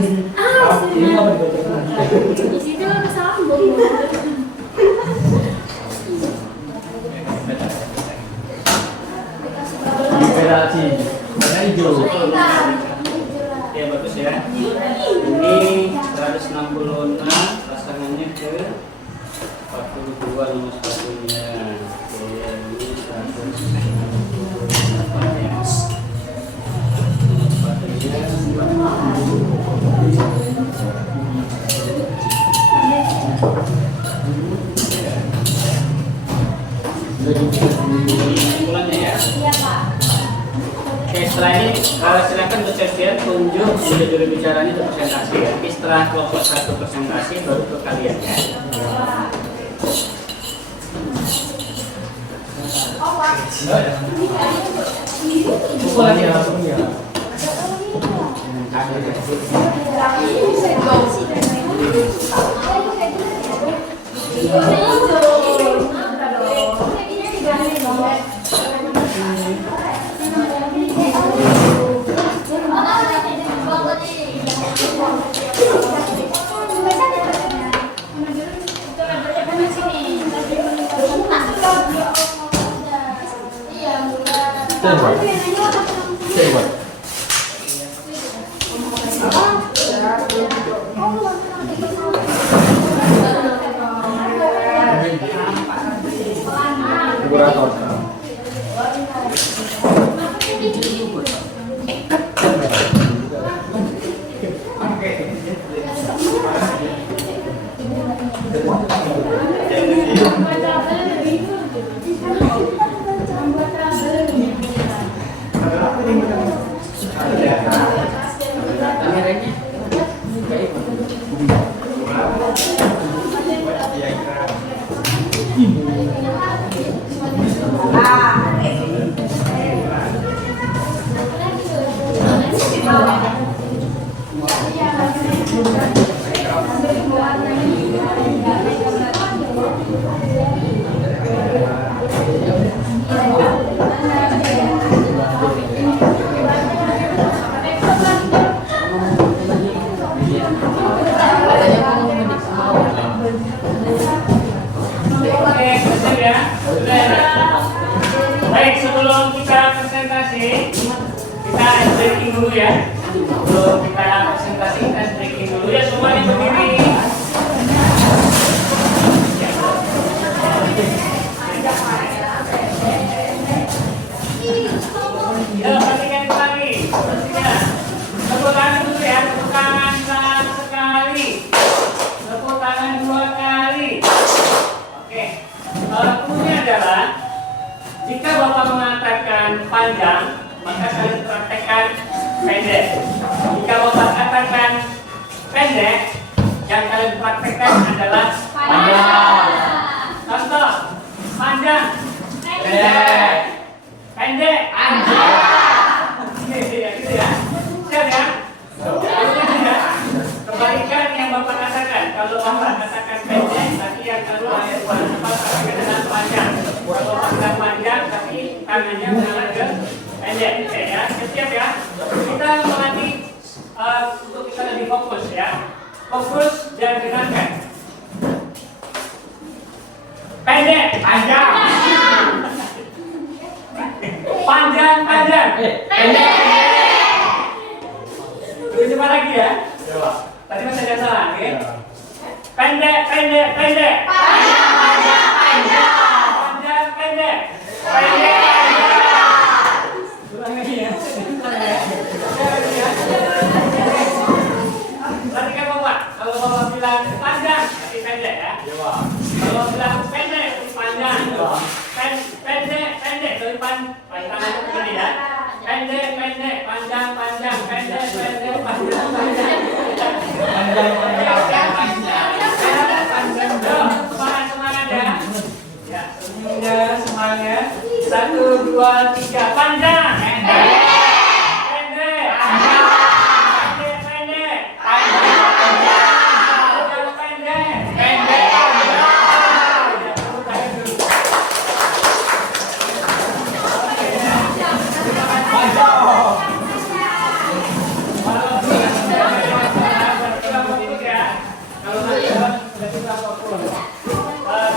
Ini apa dibaca? Di situ sambung. Operasi. Warna hijau. Ya bagus ya. Ini 166 pasangannya ke 42 nomor sepatunya. Oke, ini 168 ya. Sepatunya kesimpulannya ya. Iya, Pak. Oke, setelah ini silakan dosen tunjuk juru bicaranya untuk presentasi ya. Setelah kelompok 1 presentasi baru ke kalian ya. Pukul lagi ya, langsung ya. Stay what? Kurator. Baik, sebelum kita presentasi, kita ice breaking dulu ya. Sebelum kita presentasi, kita ice breaking dulu ya. Semuanya berdiri. Ya, perhatikan kembali. Tepuk tangan dulu ya. Tepuk tangan sekali. Tepuk tangan 2 kali. Oke. Cluenya adalah jika Bapak mengatakan panjang, maka kalian praktekkan pendek. Jika Bapak katakan pendek, yang kalian praktekkan adalah panjang. Contoh, panjang, pendek, pendek, panjang. Gitu ya. Siap ya? Kebalikan yang Bapak katakan. Kalau Bapak katakan pendek, tapi yang keluar Bapak katakan adalah panjang. Kalau Bapak panjang, tapi tangannya mengarah ke pendek. Oke ya, siap ya? Kita melatih untuk kita lebih fokus ya. Fokus dan dengarkan. Pendek, panjang. Panjang, panjang. Pendek. Lebih cepat lagi ya. Tadi masih ada salah, oke? Pendek, pendek, pendek. Panjang, panjang, panjang. Panjang, pendek. Pendek, panjang. Ulang lagi ya. Perhatikan Bapak, kalau Bapak bilang panjang, tapi pendek ya. Kalau bilang pendek, tapi panjang. Pendek, pendek, tapi panjang itu begini ya. Pendek, pendek, panjang, panjang, pendek, pendek, panjang, panjang. Semangat ya. Ya, semangat. 1, 2, 3, panjang. Pendek. Pendek. Pendek, pendek. Panjang. Pendek. Pendek.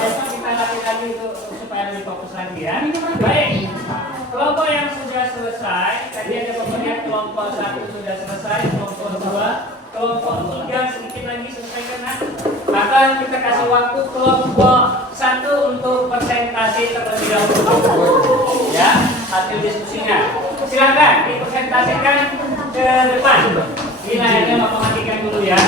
Besok kita latih lagi supaya lebih fokus lagi ya. Baik, kelompok yang sudah selesai, tadi ada pemberian kelompok 1 sudah selesai, kelompok 2, kelompok 3 sedikit lagi selesaikan. Maka kita kasih waktu kelompok 1 untuk presentasi terlebih dahulu. Ya, hasil diskusinya. Silakan dipresentasikan ke depan. Ini layarnya Bapak matikan dulu ya.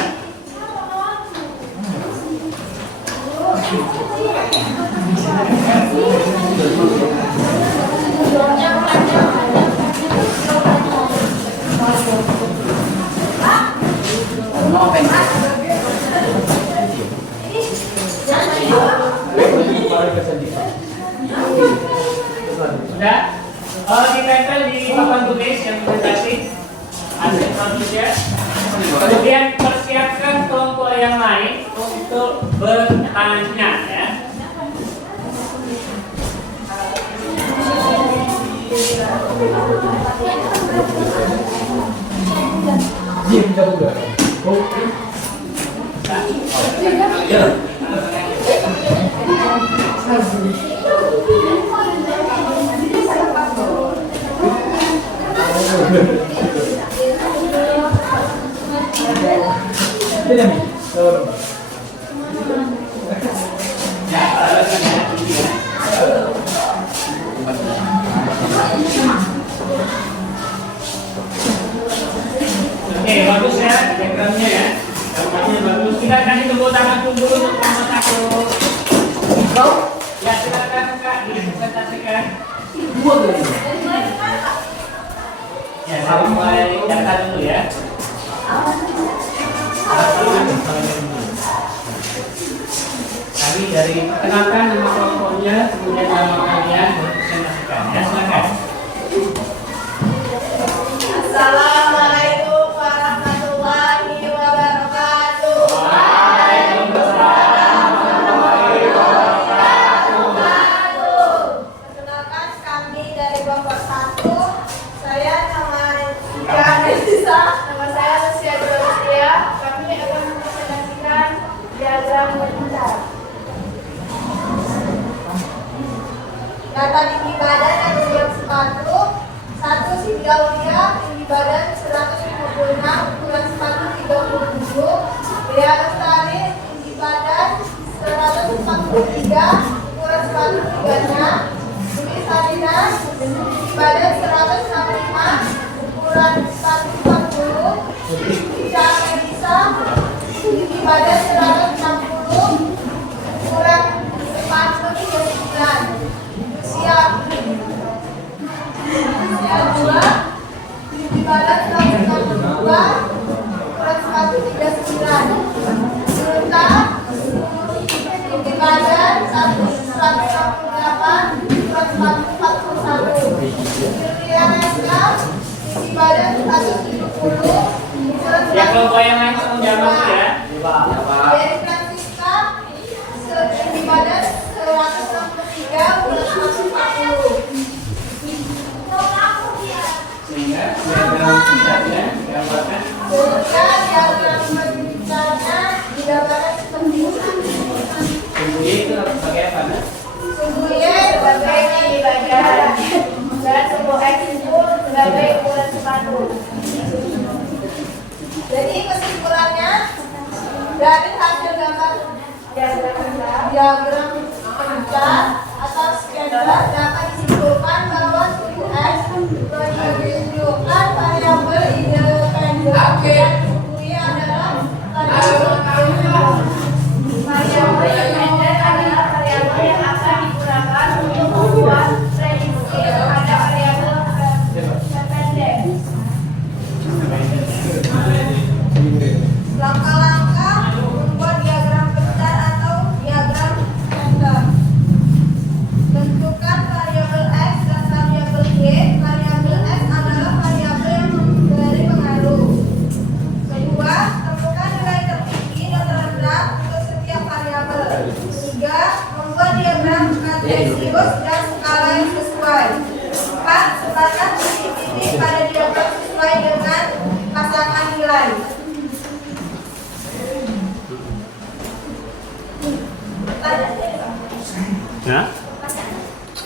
Sudah? Ditempel di papan tulis yang presentasi hasil produksinya. Kemudian persiapkan kelompok yang lain untuk bertanya ya. Diam jauh dah. jadi. Oh. Ya, teruskan ya. Ini ya. Oke, bagus ya diagramnya ya. Gambarnya bagus. Kita kasih tepuk tangan dulu untuk kelompok 1. Ya, silakan Kak dipresentasikan. Ya, saya mulai data dulu ya. Kami dari perkenalkan nama kelompoknya, kemudian nama kalian dipresentasikan. Ya, silakan. Assalamualaikum warahmatullahi wabarakatuh. Perkenalkan kami dari kelompok 1. Saya nama Ika Melisa. Nama saya Lucia Gloria. Kami akan mempresentasikan diagram berputar. Data tinggi badan dan berat sepatu. 1 Siti Aulia, tinggi badan 156, ukuran sepatu 37. Dea Lestari, tinggi badan 143, ukuran sepatu 36. Dwi Sarina, tinggi badan 165, ukuran sepatu 40. Ika Melisa, tinggi badan 160, ukuran sepatu 39. Usia 2, tinggi badan 162, ukuran sepatu 39. Sulta, tinggi badan 168, ukuran sepatu 41. Julianeska, tinggi badan 170, ukuran Ya, sepatu kelompok yang lain tolong jawab ya. Dari Francisca, tinggi badan 163, ukuran sepatu 40. Sehingga diagram puncaknya digambarkan. Sehingga diagram berbicaranya digambarkan seperti ini. Sumbu Y itu sebagai apa? Nah? Sumbu Y sebagai tinggi badan dan sumbu X itu sebagai ukuran sepatu. Jadi kesimpulannya dari hasil gambar diagram puncak atau scatter dapat disimpulkan bahwa sumbu X menunjukkan variabel independen dan sumbu Y adalah variabel independen adalah variabel yang akan digunakan untuk membuat prediksi pada variabel independen. Langkah-langkah membuat diagram besar atau diagram scatter. Tentukan variabel X dan variabel Y. Variabel X adalah variabel yang memberi pengaruh. Kedua, tentukan nilai tertinggi dan terendah untuk setiap variabel. Tiga, membuat diagram kartesius dan skala yang sesuai. Empat, sebarkan titik-titik pada diagram sesuai dengan pasangan nilai. Ya?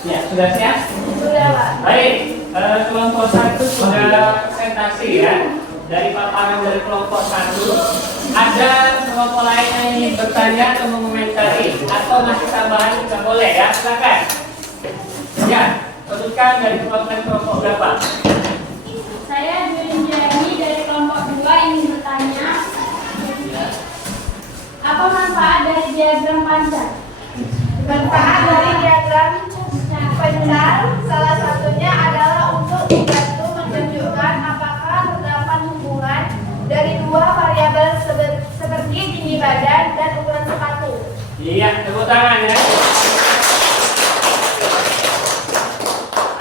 Ya, sudah siap? Sudah, Pak. Baik, kelompok 1 sudah presentasi ya. Dari paparan dari kelompok 1, ada kelompok lain yang ingin bertanya atau mengomentari atau masih tambahan juga boleh ya, silakan. Ya, sebutkan dari kelompok berapa? Saya Julin Jeremy dari kelompok 2 ingin bertanya, apa manfaat dari diagram panjang? Manfaat dari diagram pencar salah satunya adalah untuk membantu menunjukkan apakah terdapat hubungan dari dua variabel seperti tinggi badan dan ukuran sepatu. Iya, tepuk tangan ya.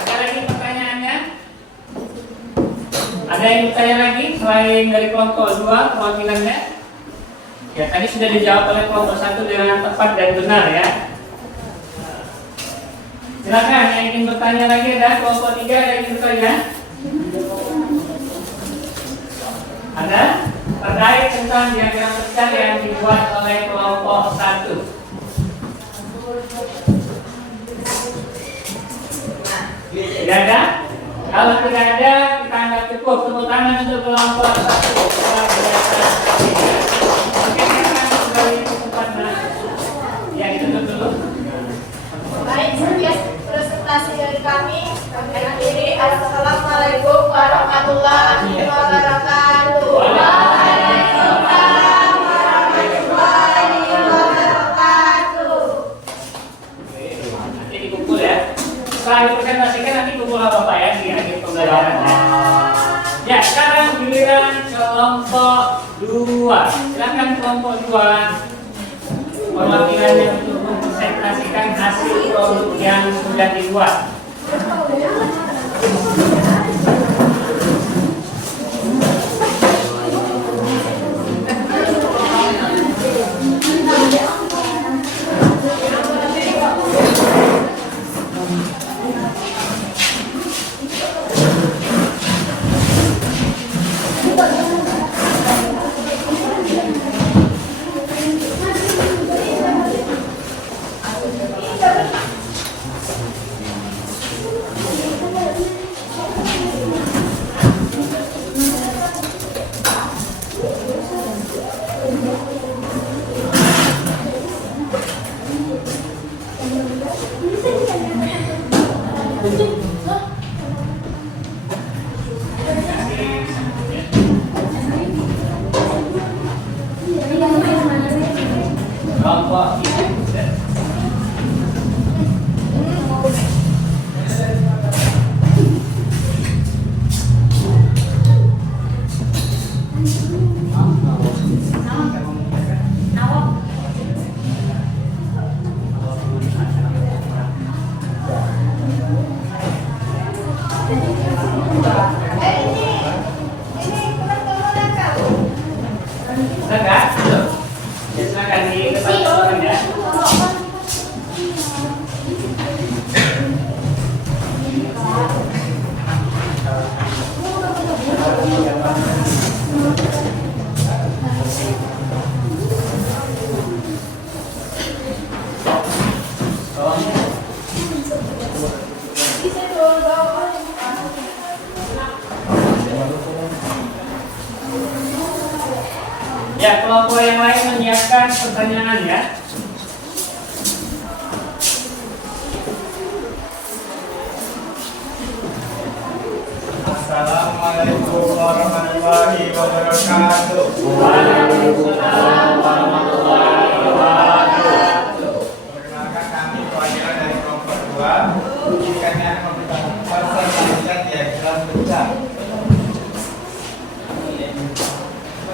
Ada lagi pertanyaannya? Ada yang bertanya lagi selain dari kelompok 2 perwakilannya? Ya, tadi sudah dijawab oleh kelompok 1 dengan tepat dan benar ya. Silakan yang ingin bertanya lagi, ada kelompok 3 yang ingin bertanya? Ada? Terkait tentang diagram besar yang dibuat oleh kelompok 1. Tidak ada? Kalau tidak ada, kita anggap cukup. Tepuk tangan untuk kelompok 1. jawabannya. Ya, sekarang giliran kelompok 2. Silakan kelompok 2. Perwakilannya untuk mempresentasikan hasil produk yang sudah dibuat. Kelompok 3. Enggak? Ya, silakan di depan teman ya. Ya, kelompok yang lain menyiapkan pertanyaan ya. Assalamualaikum warahmatullahi wabarakatuh. Waalaikumsalam warahmatullahi wabarakatuh. Perkenalkan kami perwakilan dari kelompok 2. Ini kami akan memberikan presentasikan diagram pecah.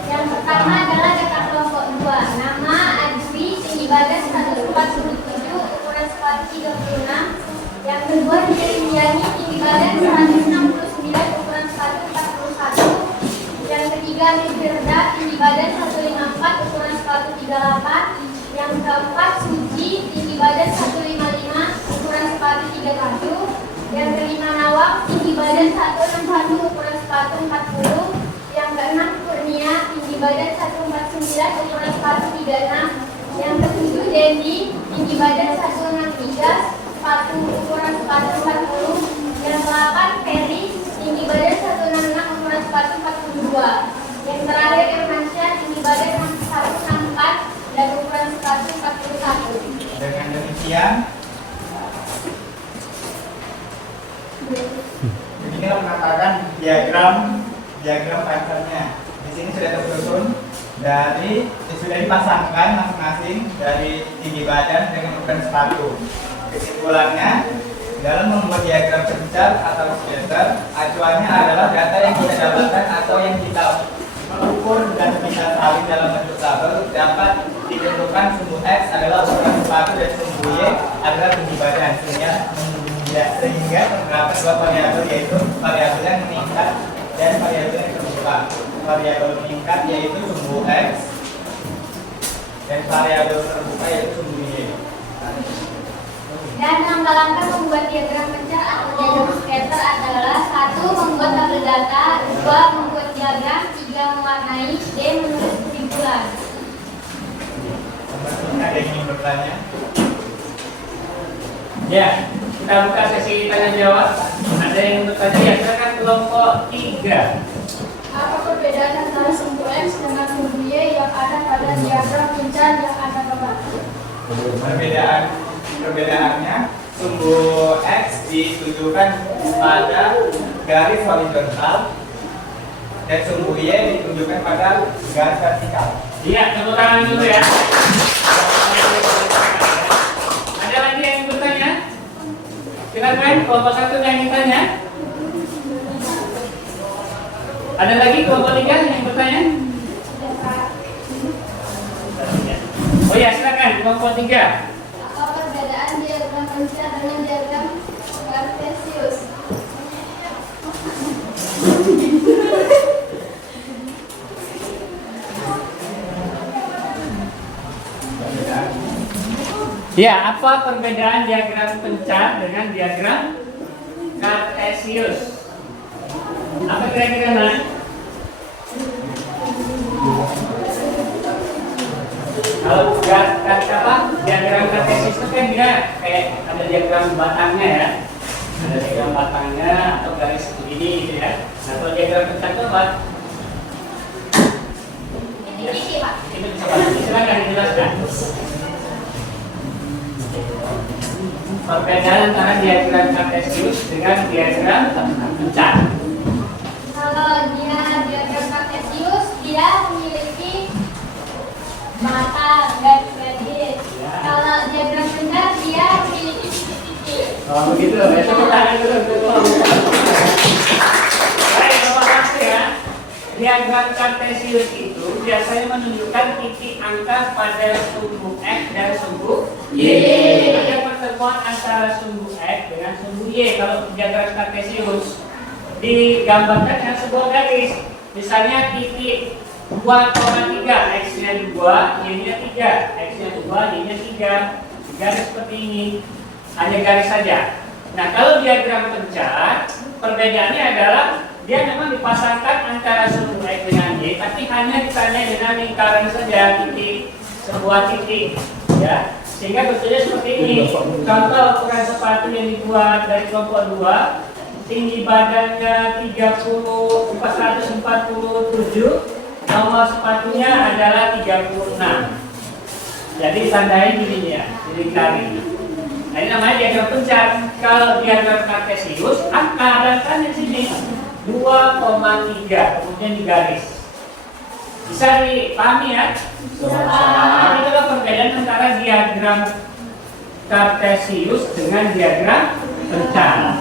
Yang pertama adalah data kelompok 2. Nama Adwi, tinggi badan 147, ukuran sepatu 36. Yang kedua Indriani, tinggi badan 169, ukuran sepatu 41. Yang ketiga Firda, tinggi badan 154, ukuran sepatu 38. Yang keempat Suci, tinggi badan 155, ukuran sepatu 37. Yang kelima Nawang, tinggi badan 161, ukuran sepatu 40. Yang keenam Kurnia, tinggi badan 149, ukuran sepatu 36. Yang ketujuh Dendi, tinggi badan 163, ukuran sepatu 40. Yang ke-8 Ferry, tinggi badan 166, ukuran sepatu 42. Yang terakhir Irmansyah, tinggi badan 164 dan ukuran sepatu 41. Dengan demikian, begini menambahkan diagram patternnya. Di sini sudah tersusun dari sudah dipasangkan masing-masing dari tinggi badan dengan ukuran sepatu. Kesimpulannya, dalam membuat diagram pencar atau scatter, acuannya adalah data yang kita dapatkan atau yang kita ukur dan bisa salin dalam bentuk tabel dapat ditentukan sumbu X adalah ukuran sepatu dan sumbu Y adalah tinggi badan, sehingga terdapat dua variabel, yaitu variabel yang meningkat dan variabel yang terbuka. Variabel meningkat yaitu sumbu X dan variabel terbuka yaitu sumbu Y. Dan langkah-langkah membuat diagram pencar atau diagram scatter adalah: 1. Membuat tabel data, 2. Membuat diagram, 3. Mewarnai, D. Menulis kesimpulan. Ada yang ingin bertanya? Ya, kita buka sesi tanya jawab. Ada yang bertanya? Ya, silakan kelompok 3. Apa perbedaan antara sumbu X dengan sumbu Y yang ada pada diagram pencar yang Anda dapat? Perbedaannya, sumbu X ditujukan pada garis horizontal dan sumbu Y ditunjukkan pada garis vertikal. Iya, tepuk tangan dulu ya. Ada lagi yang bertanya? Silakan, kelompok 1 yang ingin tanya. Ada lagi kelompok 3 yang bertanya? Oh ya, silakan kelompok 3. Apa perbedaan diagram pencar dengan diagram kartesius? Ya, apa perbedaan diagram pencar dengan diagram kartesius? Apa kira-kira, Nak? Kalau diagram kartesius itu kan dia kayak ada diagram batangnya ya, ada diagram batangnya atau garis begini gitu ya. Nah, kalau diagram pencar itu apa? Titik-titik, Pak. Itu coba silakan dijelaskan. Perbedaan antara diagram kartesius dengan diagram pencar. Kalau dia diagram kartesius, dia memiliki mata garis-garis. Kalau diagram pencar, dia memiliki titik-titik. Oh begitu, ya tepuk tangan dulu. Baik, Bapak kasih ya. Diagram kartesius itu biasanya menunjukkan titik angka pada sumbu X dan sumbu Y. Ada pertemuan antara sumbu X dengan sumbu Y. Kalau diagram kartesius digambarkan dengan sebuah garis. Misalnya titik 2,3, X-nya 2, Y-nya 3, X-nya 2, Y-nya 3. Garis seperti ini, hanya garis saja. Nah, kalau diagram pencar, perbedaannya adalah dia memang dipasangkan antara sumbu X dengan Y, tapi hanya ditandai dengan lingkaran saja, titik, sebuah titik, ya. Sehingga bentuknya seperti ini. Contoh ukuran sepatu yang dibuat dari kelompok 2, tinggi badannya 447, nomor sepatunya adalah 36. Jadi tandai gini ya, dilingkari. Nah, ini namanya diagram pencar. Kalau diagram kartesius, angka kan di sini 2,3, kemudian digaris. Bisa dipahami ya? Ini adalah perbedaan antara diagram kartesius dengan diagram pencar.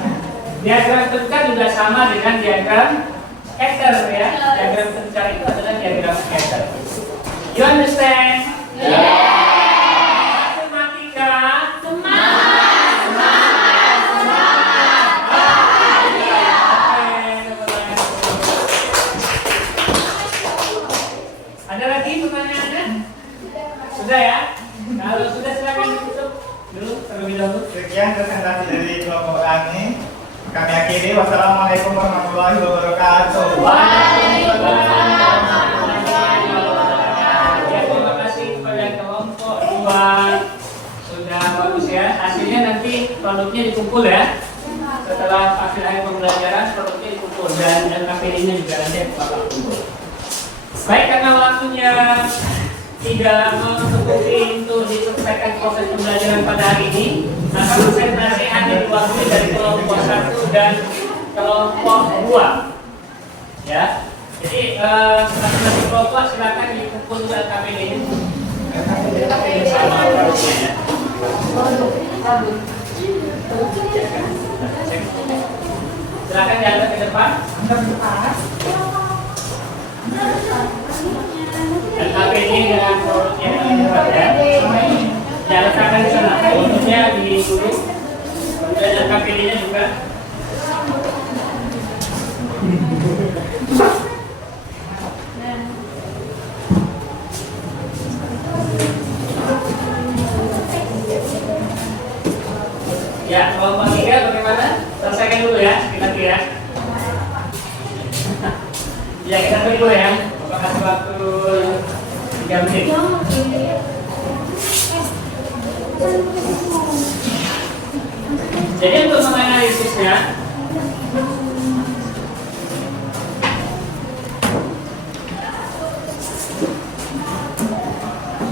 Diagram pencar juga sama dengan diagram scatter ya. Diagram pencar itu adalah diagram scatter. You understand? Matematika. Ada lagi pertanyaannya? Sudah ya? Kalau sudah silakan ditutup dulu terlebih dahulu. Sekian presentasi dari kelompok kami. Kami akhiri. Wassalamualaikum warahmatullahi wabarakatuh. Waalaikumsalam warahmatullahi wabarakatuh. Ya, terima kasih kepada kelompok 2 sudah bagus ya. Hasilnya nanti produknya dikumpul ya. Setelah hasil akhir pembelajaran produknya dikumpul dan LKPD-nya juga nanti bakal kumpul. Baik, karena waktunya tidak mencukupi untuk diselesaikan proses pembelajaran pada hari ini, maka presentasi hanya diwakili dari kelompok 1 dan kelompok 2. Ya, jadi masing-masing kelompok silakan dikumpul ke LKPD-nya. Sama produknya ya. Silakan diantar ke depan. LKPD dengan produknya yang ada. Ya, letakkan di sana. Produknya di dulu. Kemudian LKPD-nya juga. Ya, kelompok 3 bagaimana? Selesaikan dulu ya, sekali lagi ya. Ya, kita tunggu ya. Bapak kasih waktu 3 menit. Jadi untuk menganalisisnya,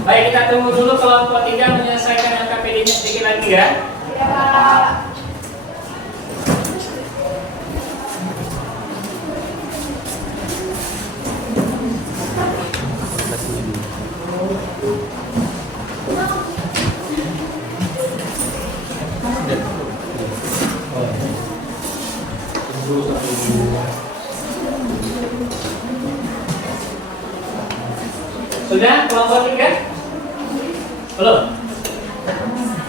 baik, kita tunggu dulu kelompok 3 menyelesaikan LKPD-nya sedikit lagi ya. Dulu 1. Sudah kelompok 3? Belum?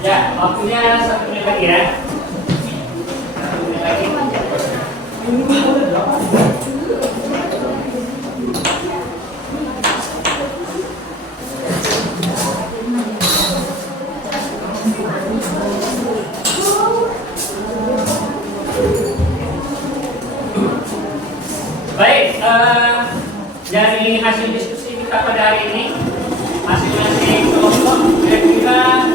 Ya, waktunya 1 menit lagi ya. 1 menit lagi. Baik, dari hasil diskusi kita pada hari ini, masing-masing kelompok kira-kira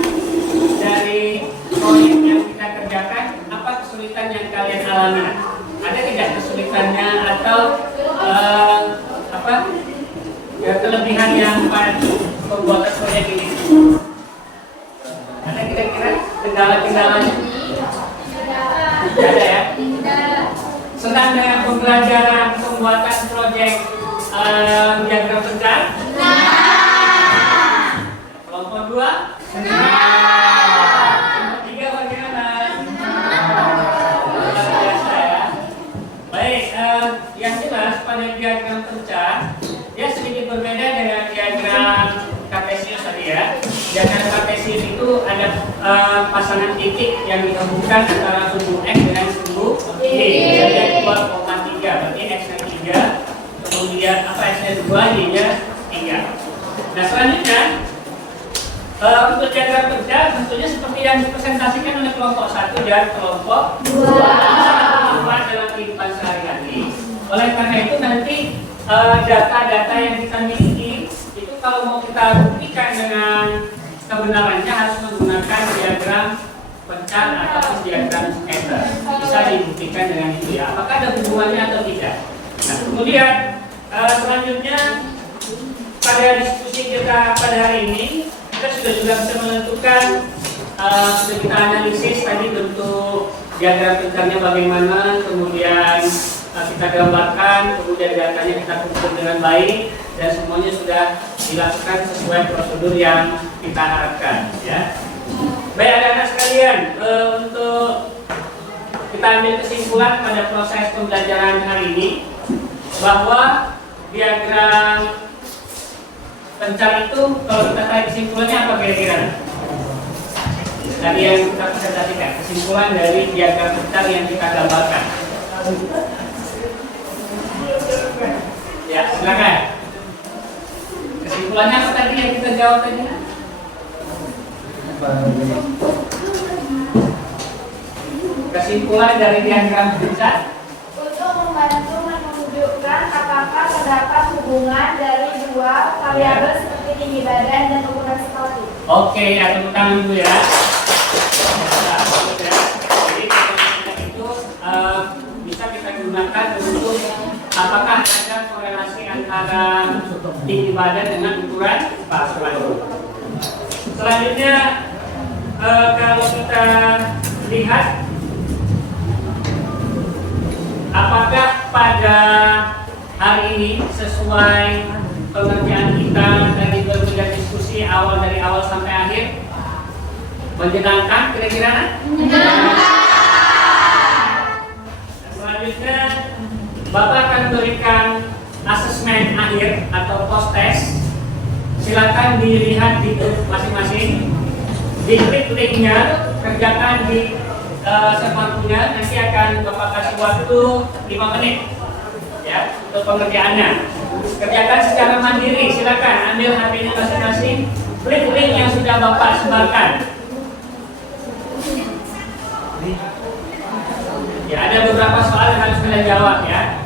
dari proyek yang kita kerjakan, apa kesulitan yang kalian alami? Ada tidak kesulitannya atau apa ya, kelebihan yang pada pembuatan proyek ini? Ada kira-kira kendala-kendalanya? Tidak ada ya? Senang dengan pembelajaran pembuatan proyek diagram pencak? Kelompok 2? Kelompok 3 bagaimana? Luar biasa ya. Baik, yang jelas pada diagram pencak dia sedikit berbeda dengan diagram kartesius tadi ya. Diagram kartesius itu ada pasangan titik yang dihubungkan antara sumbu x dengan sumbu y. Jadi 2,3 berarti x-nya 3, kemudian apa x-nya 2, y-nya 3. Nah selanjutnya untuk diagram pencak tentunya seperti yang dipresentasikan oleh kelompok 1 dan kelompok 2 dalam kehidupan sehari-hari. Oleh karena itu nanti data-data yang kita miliki itu kalau mau kita buktikan dengan kebenarannya harus menggunakan diagram pencak atau diagram scatter. Bisa dibuktikan dengan itu ya. Apakah ada hubungannya atau tidak? Nah kemudian selanjutnya pada diskusi kita pada hari ini kita sudah bisa menentukan, sudah kita analisis tadi bentuk diagram pencaknya bagaimana, kemudian kita gambarkan, kemudian datanya kita kumpulkan dengan baik dan semuanya sudah dilakukan sesuai prosedur yang kita harapkan ya. Baik anak-anak sekalian, untuk kita ambil kesimpulan pada proses pembelajaran hari ini bahwa diagram pencak itu kalau kita tarik kesimpulannya apa kira-kira? Tadi yang kita presentasikan, kesimpulan dari diagram pencak yang kita gambarkan. Ya, silakan. Kesimpulannya apa tadi yang kita jawab tadi? Kesimpulan dari diagram pencak Untuk membantu menunjukkan apakah terdapat hubungan dari dua variabel seperti tinggi badan dan ukuran sepatu. Oke, ya tepuk tangan dulu ya. Nah, bagus ya. Jadi kesimpulan itu bisa kita gunakan untuk apakah ada korelasi antara tinggi badan dengan ukuran sepatu. Selanjutnya kalau kita lihat apakah pada hari ini sesuai pengertian kita dari berbagai diskusi dari awal sampai akhir menyenangkan kira-kira? Selanjutnya Bapak akan berikan asesmen akhir atau post test. Silakan dilihat di masing-masing, diklik linknya, kerjakan di semampunya. Nanti akan Bapak kasih waktu 5 menit ya untuk pengerjaannya. Kerjakan secara mandiri. Silakan ambil HP-nya masing-masing, klik link yang sudah Bapak sebarkan. Ya, ada beberapa soal yang harus kalian jawab ya.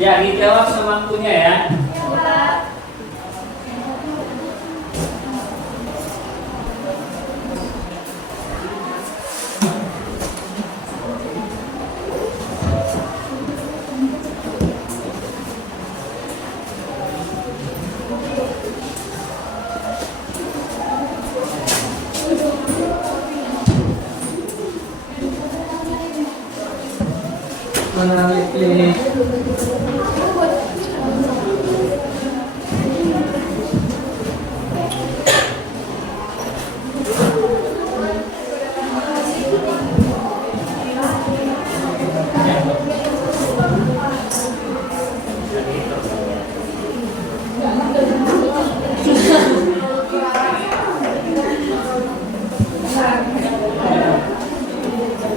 Ya, dijawab semampunya ya. Mana listrik?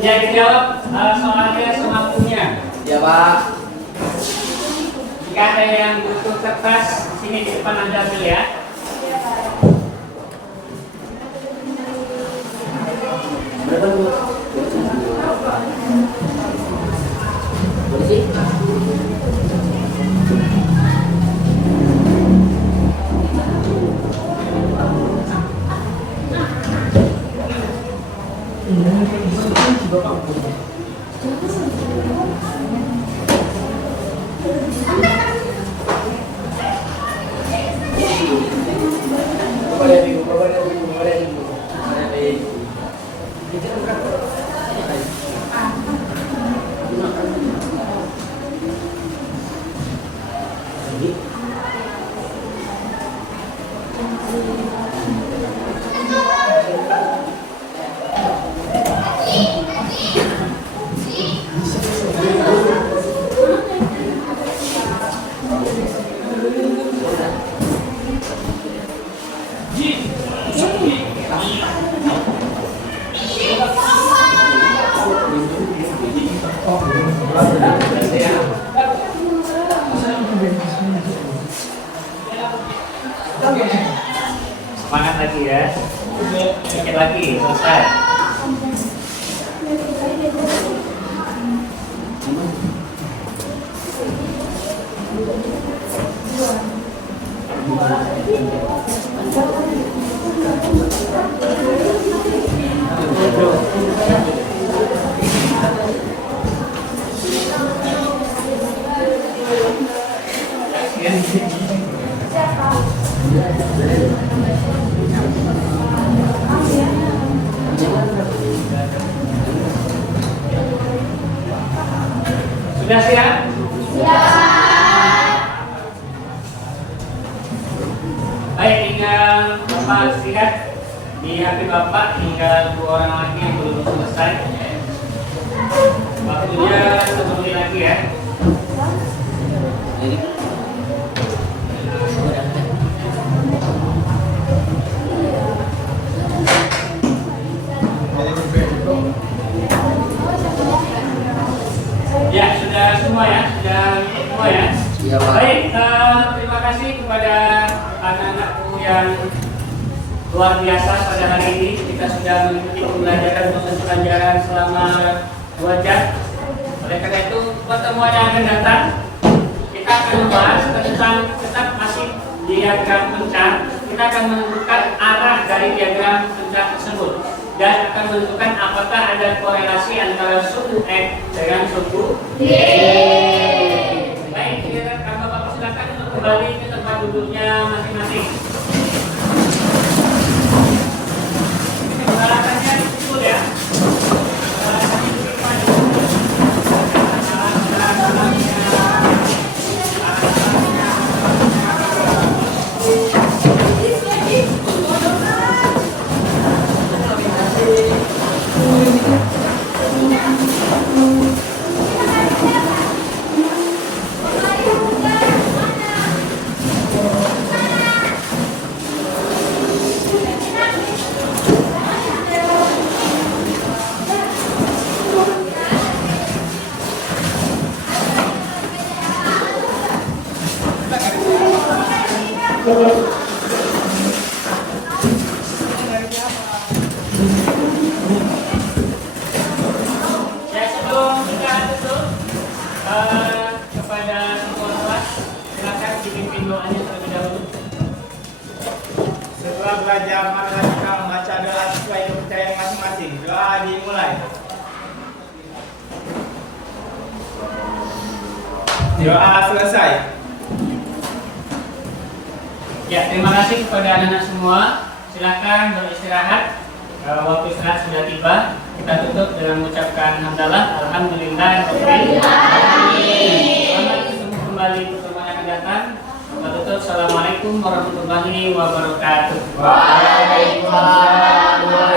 Ya, dijawab soalnya sama punya. Ya Pak. Jika ada yang butuh kertas, sini di depan Anda ambil ya. Berapa Bu? Boleh sih? Semangat lagi ya. Sedikit lagi, selesai. Sudah siap? Baik, tinggal Bapak lihat di HP Bapak tinggal 2 orang lagi yang belum selesai. Waktunya 1 menit lagi ya. Ya, sudah semua ya, sudah semua ya. Iya, Pak. Baik, terima kasih kepada anak-anakku yang luar biasa pada hari ini. Kita sudah mengikuti pembelajaran proses pelajaran selama 2 jam. Oleh karena itu, pertemuan yang akan datang, kita akan membahas tentang tetap masih diagram pencak. Kita akan menentukan arah dari diagram pencak tersebut dan akan menentukan apakah ada korelasi antara suku X dengan suku Y. Baik, Bapak silakan untuk kembali ke tempat duduknya masing-masing. Peralatannya dikumpul ya. Peralatannya dikumpul. Ya, sebelum kita tutup, kepada semua kelas, silakan dipimpin doanya terlebih dahulu. Setelah belajar matematika membaca doa sesuai kepercayaan masing-masing. Doa dimulai. Doa selesai. Ya, terima kasih kepada anak-anak semua. Silakan beristirahat. Waktu istirahat sudah tiba. Kita tutup dengan mengucapkan hamdalah, alhamdulillah, selamat ketemu kembali pertemuan yang akan datang. Kita tutup, assalamualaikum warahmatullahi wabarakatuh. Waalaikumsalam.